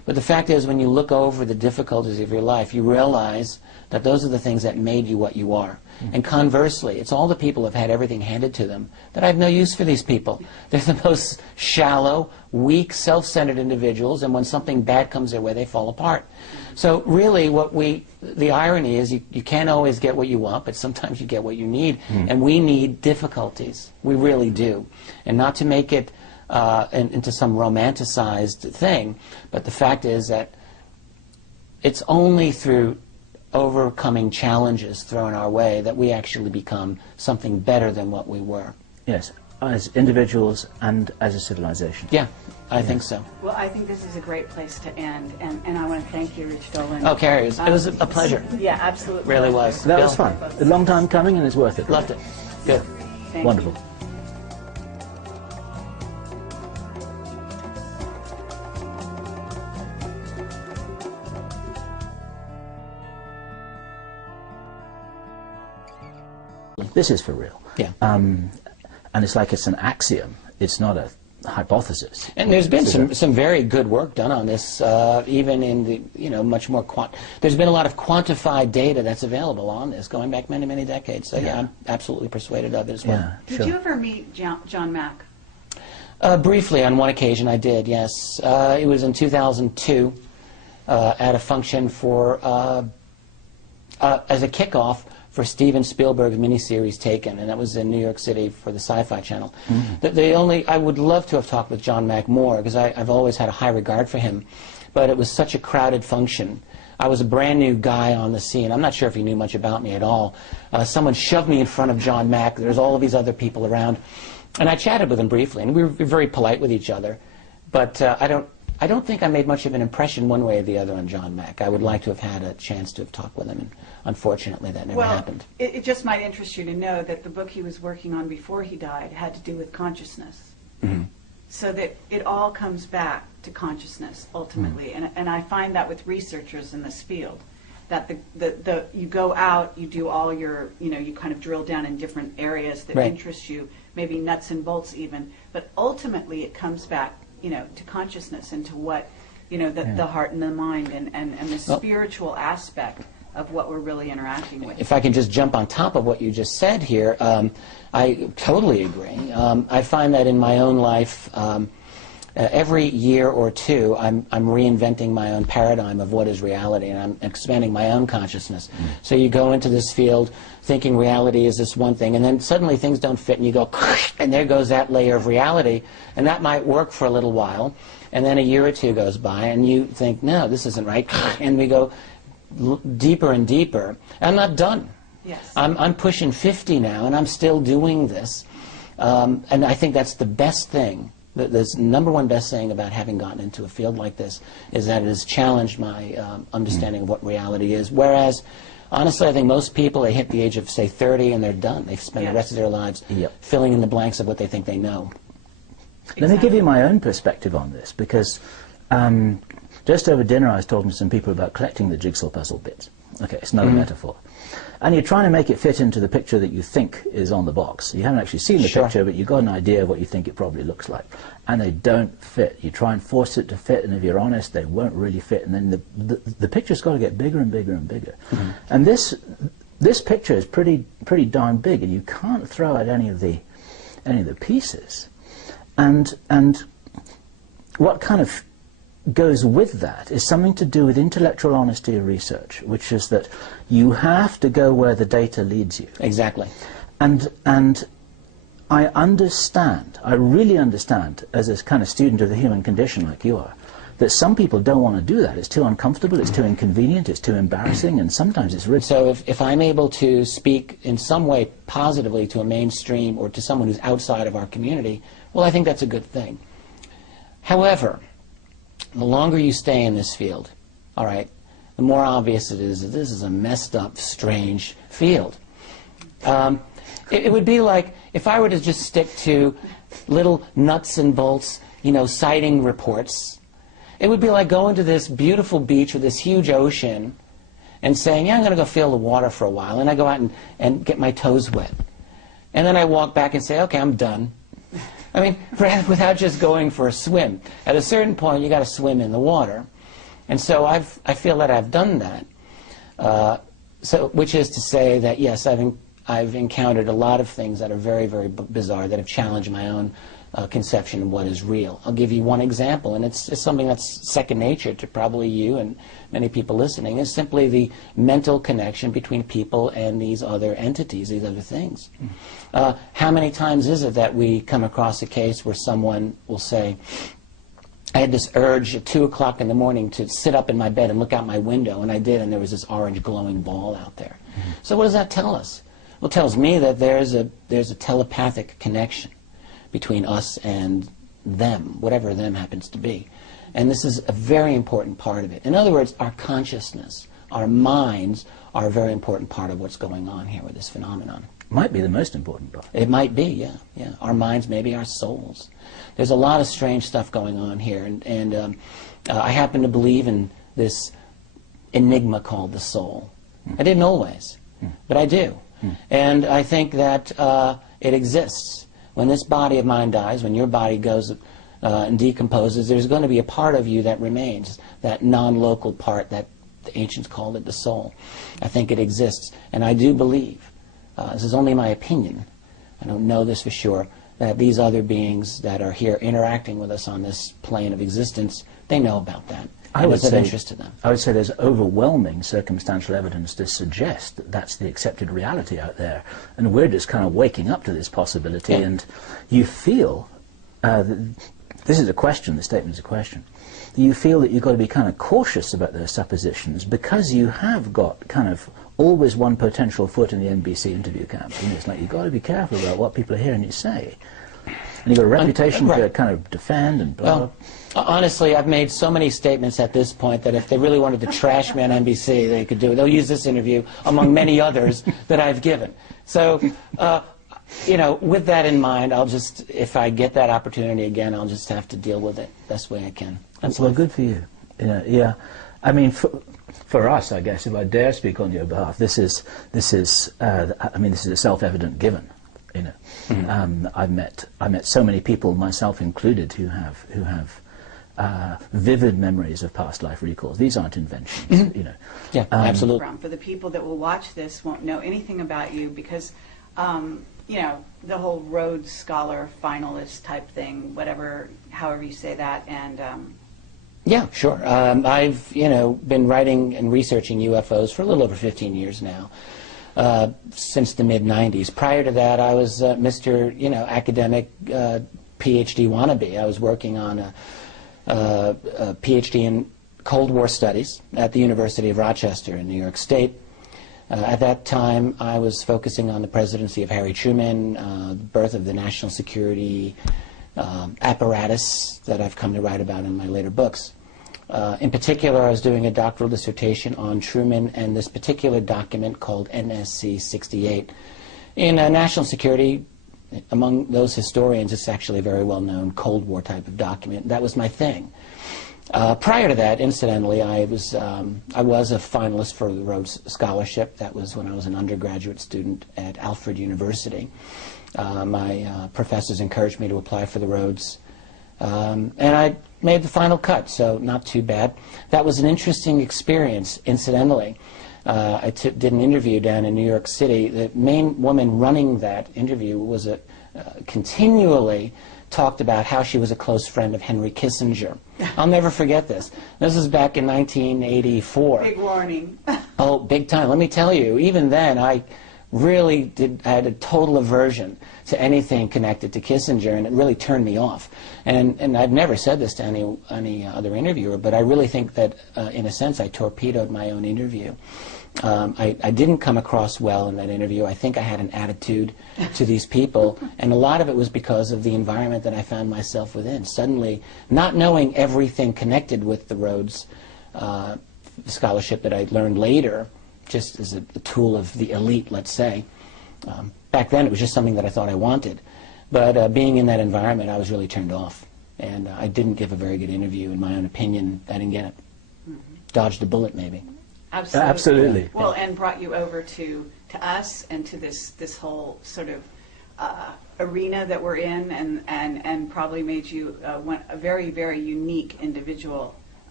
But the fact is, when you look over the difficulties of your life, you realize that those are the things that made you what you are. And conversely, it's all the people who have had everything handed to them that I have no use for these people. They're the most shallow, weak, self-centered individuals, and when something bad comes their way, they fall apart. So really, the irony is you can't always get what you want, but sometimes you get what you need. And we need difficulties. We really do. And not to make it into some romanticized thing, but the fact is that it's only through overcoming challenges thrown our way that we actually become something better than what we were. Yes, as individuals and as a civilization. Yeah, I think so. Well, I think this is a great place to end, and I want to thank you, Rich Dolan. Oh, Kerry, it was a pleasure. Yeah, absolutely. Really was. That was fun. A long time coming, and it's worth it. Loved it. Good. Thank Wonderful. you. This is for real. Yeah. And it's like it's an axiom. It's not a hypothesis. And there's been some very good work done on this, even in the, much more there's been a lot of quantified data that's available on this, going back many, many decades. So yeah, I'm absolutely persuaded of it as well. Yeah, Did you ever meet John Mack? Briefly, on one occasion, I did, yes. It was in 2002 at a function for, as a kickoff for Steven Spielberg's miniseries Taken, and that was in New York City for the Sci-Fi Channel. I would love to have talked with John Mack more, because I've always had a high regard for him, but it was such a crowded function. I was a brand new guy on the scene. I'm not sure if he knew much about me at all. Someone shoved me in front of John Mack. There's all of these other people around, and I chatted with him briefly, and we were very polite with each other, but I don't think I made much of an impression one way or the other on John Mack. I would like to have had a chance to have talked with him, and unfortunately that never happened. It just might interest you to know that the book he was working on before he died had to do with consciousness. So that it all comes back to consciousness, ultimately. And I find that with researchers in this field, that you go out, you do all your, you kind of drill down in different areas that interest you, maybe nuts and bolts even, but ultimately it comes back to consciousness and to what, the heart and the mind and the spiritual aspect of what we're really interacting with. If I can just jump on top of what you just said here, I totally agree. I find that in my own life, every year or two, I'm reinventing my own paradigm of what is reality, and I'm expanding my own consciousness. So you go into this field thinking reality is this one thing, and then suddenly things don't fit, and you go, and there goes that layer of reality, and that might work for a little while, and then a year or two goes by, and you think, no, this isn't right, and we go deeper and deeper. I'm not done. Yes. I'm pushing 50 now, and I'm still doing this, and I think that's the best thing. The number one best thing about having gotten into a field like this is that it has challenged my understanding of what reality is. Whereas, honestly, I think most people, they hit the age of, say, 30 and they're done. They've spent the rest of their lives filling in the blanks of what they think they know. Let me give you my own perspective on this, because just over dinner I was talking to some people about collecting the jigsaw puzzle bits. Okay, it's another metaphor. And you're trying to make it fit into the picture that you think is on the box. You haven't actually seen the picture, but you've got an idea of what you think it probably looks like. And they don't fit. You try and force it to fit, and if you're honest, they won't really fit. And then the picture's got to get bigger and bigger and bigger. And this picture is pretty darn big, and you can't throw out any of the pieces. And what kind of goes with that is something to do with intellectual honesty of research, which is that you have to go where the data leads you. Exactly. And I understand, I really understand, as a kind of student of the human condition like you are, that some people don't want to do that. It's too uncomfortable, it's too inconvenient, it's too embarrassing, and sometimes it's really... So if I'm able to speak in some way positively to a mainstream or to someone who's outside of our community, well, I think that's a good thing. However, the longer you stay in this field, all right, the more obvious it is that this is a messed up, strange field. It would be like if I were to just stick to little nuts and bolts, sighting reports. It would be like going to this beautiful beach with this huge ocean and saying, yeah, I'm going to go feel the water for a while, and I go out and get my toes wet. And then I walk back and say, okay, I'm done. I mean, without just going for a swim. At a certain point, you got to swim in the water. And so I feel that I've done that. Which is to say that, yes, I've encountered a lot of things that are very, very bizarre, that have challenged my own conception of what is real. I'll give you one example, and it's something that's second nature to probably you and many people listening. It's simply the mental connection between people and these other entities, these other things. How many times is it that we come across a case where someone will say, I had this urge at 2 o'clock in the morning to sit up in my bed and look out my window, and I did, and there was this orange glowing ball out there. So what does that tell us? Well, it tells me that there's a telepathic connection between us and them, whatever them happens to be. And this is a very important part of it. In other words, our consciousness, our minds are a very important part of what's going on here with this phenomenon. Might be the most important part. It might be, yeah. Our minds, maybe our souls. There's a lot of strange stuff going on here, and I happen to believe in this enigma called the soul. I didn't always, but I do. And I think that it exists. When this body of mine dies, when your body goes and decomposes, there's going to be a part of you that remains, that non-local part that the ancients called it the soul. I think it exists, and I do believe, this is only my opinion, I don't know this for sure, that these other beings that are here interacting with us on this plane of existence, they know about that. I would it's of say, interest to them. I would say there's overwhelming circumstantial evidence to suggest that that's the accepted reality out there. And we're just kind of waking up to this possibility, and you feel, this is a question, the statement is a question, you feel that you've got to be kind of cautious about those suppositions because you have got kind of always one potential foot in the NBC interview camp. And it's like you've got to be careful about what people are hearing you say. And you've got a reputation to kind of defend and blah. Well, honestly, I've made so many statements at this point that if they really wanted to trash me on NBC, they could do it. They'll use this interview among many others that I've given. So, you know, with that in mind, I'll just, if I get that opportunity again, I'll just have to deal with it best way I can. That's well, good for you. Yeah. I mean, for us, I guess, if I dare speak on your behalf, this is a self-evident given. You know, I've met so many people, myself included, who have vivid memories of past life recalls. These aren't inventions, you know. Yeah, absolutely. For the people that will watch this won't know anything about you because, you know, the whole Rhodes Scholar finalist type thing, whatever, however you say that, and. Yeah, sure. I've, you know, been writing and researching UFOs for a little over 15 years now. Since the mid-90s. Prior to that, I was Mr. You know, academic PhD wannabe. I was working on a PhD in Cold War Studies at the University of Rochester in New York State. At that time, I was focusing on the presidency of Harry Truman, the birth of the national security apparatus that I've come to write about in my later books. In particular, I was doing a doctoral dissertation on Truman and this particular document called NSC 68. In national security, among those historians, it's actually a very well-known Cold War type of document. That was my thing. Prior to that, incidentally, I was a finalist for the Rhodes Scholarship. That was when I was an undergraduate student at Alfred University. My professors encouraged me to apply for the Rhodes. And I made the final cut, so not too bad. That was an interesting experience, incidentally. I did an interview down in New York City. The main woman running that interview was continually talked about how she was a close friend of Henry Kissinger. I'll never forget this. This was back in 1984. Big warning. Oh, big time. Let me tell you, even then I really had a total aversion to anything connected to Kissinger, and it really turned me off. And I've never said this to any other interviewer, but I really think that, in a sense, I torpedoed my own interview. I didn't come across well in that interview. I think I had an attitude to these people, and a lot of it was because of the environment that I found myself within. Suddenly, not knowing everything connected with the Rhodes Scholarship that I learned later, just as a tool of the elite, let's say. Back then, it was just something that I thought I wanted. But being in that environment, I was really turned off. And I didn't give a very good interview, in my own opinion. I didn't get it. Dodged a bullet, maybe. Absolutely. Absolutely. Well, and brought you over to us and to this whole sort of arena that we're in, and probably made you a very, very unique individual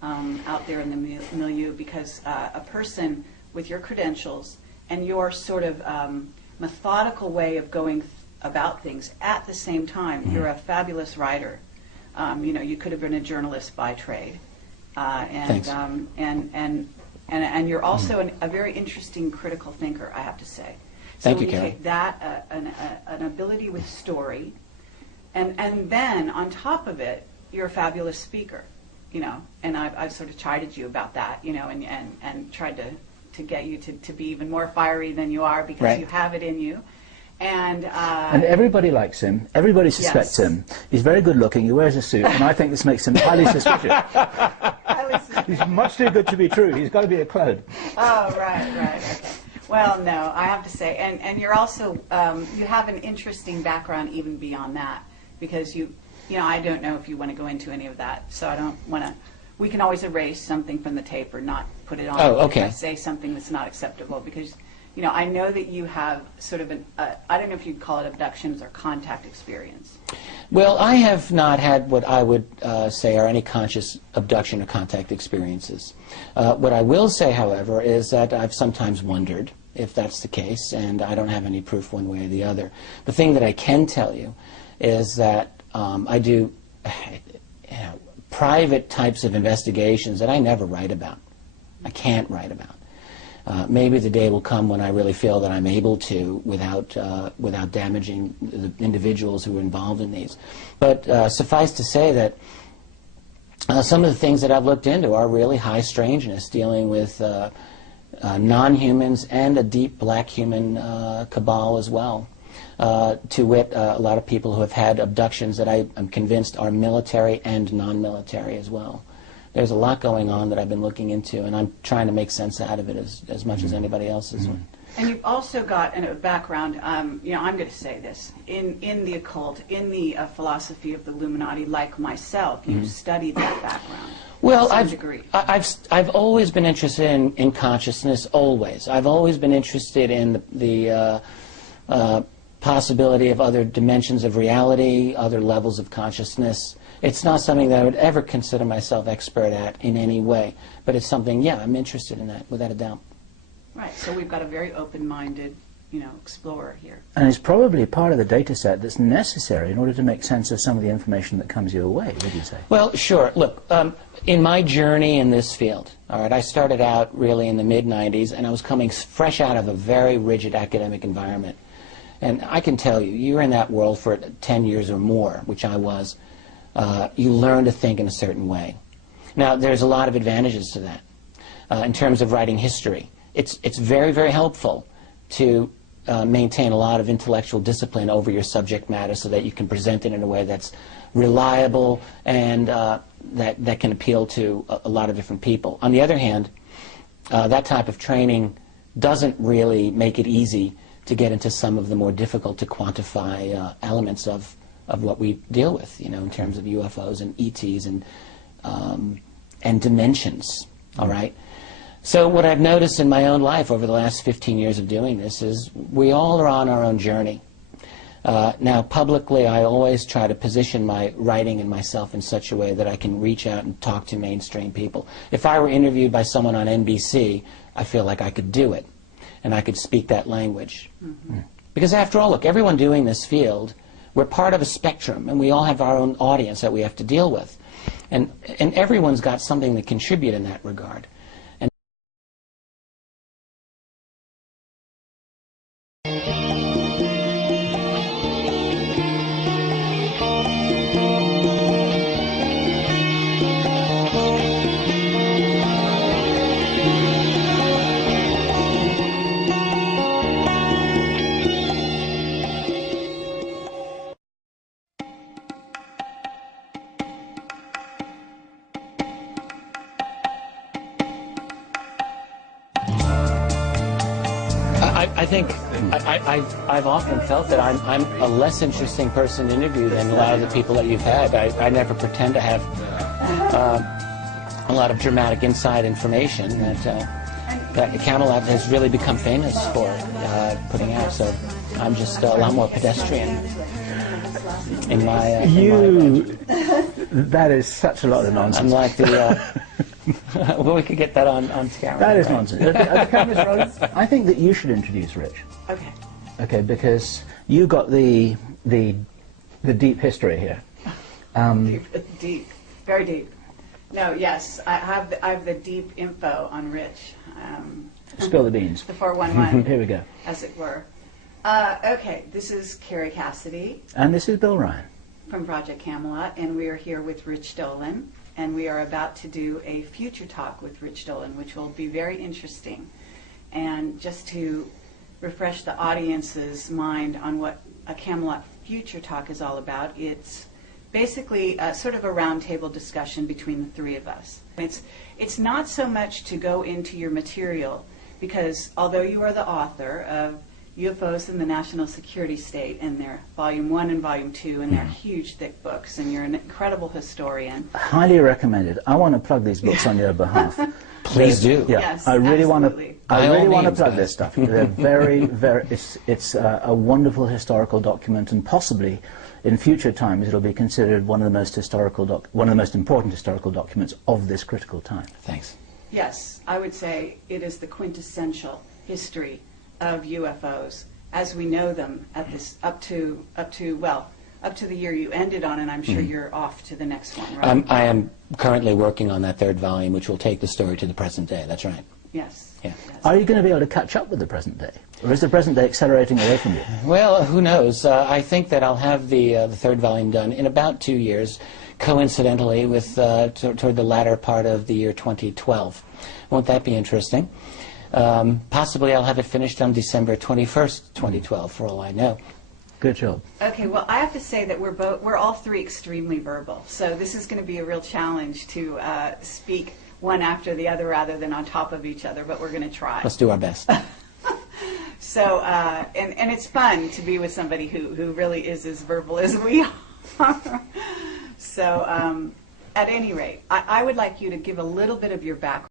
out there in the milieu, because a person with your credentials and your sort of methodical way of going about things at the same time, you're a fabulous writer. You know, you could have been a journalist by trade, and you're also a very interesting critical thinker, I have to say. So Thank you, when you Kerry. take that, an ability with story, and then on top of it, you're a fabulous speaker, you know. And I've sort of chided you about that, you know, and tried to get you to be even more fiery than you are, because Right. you have it in you. And everybody likes him. Everybody suspects Yes. him. He's very good looking. He wears a suit, and I think this makes him highly suspicious. He's much too good to be true. He's got to be a clone. Oh, right, okay. Well, no, I have to say, and you're also, you have an interesting background even beyond that, because you know, I don't know if you want to go into any of that, so I don't want to. We can always erase something from the tape or not put it on. Oh, okay. If I say something that's not acceptable, because, you know, I know that you have sort of an, I don't know if you'd call it abductions or contact experience. Well, I have not had what I would say are any conscious abduction or contact experiences. What I will say, however, is that I've sometimes wondered if that's the case, and I don't have any proof one way or the other. The thing that I can tell you is that I do private types of investigations that I never write about. I can't write about. Maybe the day will come when I really feel that I'm able to without damaging the individuals who are involved in these. But suffice to say that some of the things that I've looked into are really high strangeness, dealing with non-humans and a deep black human cabal as well. To wit, a lot of people who have had abductions that I'm convinced are military and non-military as well. There's a lot going on that I've been looking into, and I'm trying to make sense out of it as much as anybody else is. And you've also got a background, you know, I'm going to say this, in the occult, in the philosophy of the Illuminati, like myself. You've studied that background. Well, to some degree. I've always been interested in consciousness, always. I've always been interested in the possibility of other dimensions of reality, other levels of consciousness. It's not something that I would ever consider myself expert at in any way, but it's something, yeah, I'm interested in that, without a doubt. Right, so we've got a very open-minded, you know, explorer here. And it's probably part of the data set that's necessary in order to make sense of some of the information that comes your way, would you say? Well, sure. Look, in my journey in this field, all right, I started out really in the mid-'90s, and I was coming fresh out of a very rigid academic environment. And I can tell you, you're in that world for 10 years or more, which I was. You learn to think in a certain way. Now, there's a lot of advantages to that. In terms of writing history, it's very, very helpful to maintain a lot of intellectual discipline over your subject matter so that you can present it in a way that's reliable and that can appeal to a lot of different people. On the other hand, that type of training doesn't really make it easy to get into some of the more difficult to quantify elements of what we deal with, you know, in terms of UFOs and ETs and dimensions, all right? So what I've noticed in my own life over the last 15 years of doing this is we all are on our own journey. Now, publicly, I always try to position my writing and myself in such a way that I can reach out and talk to mainstream people. If I were interviewed by someone on NBC, I feel like I could do it, and I could speak that language. Because after all, look, everyone doing this field, we're part of a spectrum, and we all have our own audience that we have to deal with. And everyone's got something to contribute in that regard. I think I've often felt that I'm a less interesting person to interview than a lot of the people that you've had. I never pretend to have a lot of dramatic inside information that Camelot has really become famous for putting out. So I'm just a lot more pedestrian in my That is such a lot of nonsense. I'm like the Well, we could get that on camera. That is right? nonsense. Are the cameras rolling? I think that you should introduce Rich. Okay. Okay, because you got the deep history here. Deep, very deep. No, yes, I have the deep info on Rich. Spill the beans. The 411. Here we go. As it were. Okay, this is Kerry Cassidy And this is Bill Ryan. from Project Camelot, and we are here with Rich Dolan, and we are about to do a future talk with Rich Dolan, which will be very interesting. And just to refresh the audience's mind on what a Camelot future talk is all about, it's basically sort of a roundtable discussion between the three of us. It's not so much to go into your material, because although you are the author of UFOs in the National Security State, and they're Volume 1 and Volume 2, and they're huge, thick books, and you're an incredible historian. Highly recommended. I want to plug these books on your behalf. Please do. Yeah, Yes, I really want to. absolutely. I By really all want to means, plug guys. this stuff. They're very, very. It's a wonderful historical document, and possibly in future times it'll be considered one of the most important historical documents of this critical time. Thanks. Yes, I would say it is the quintessential history of UFOs as we know them at this up to the year you ended on, and I'm sure you're off to the next one, right? I am currently working on that third volume, which will take the story to the present day. That's right. Yes. Yeah. Yes. Are you going to be able to catch up with the present day, or is the present day accelerating away from you? Well, who knows? I think that I'll have the third volume done in about 2 years, coincidentally with toward the latter part of the year 2012. Won't that be interesting? Possibly I'll have it finished on December 21st, 2012, for all I know. Good job. Okay, well, I have to say that we're all three extremely verbal, so this is going to be a real challenge to speak one after the other rather than on top of each other, but we're going to try. Let's do our best. So, and it's fun to be with somebody who really is as verbal as we are. So, at any rate, I would like you to give a little bit of your background.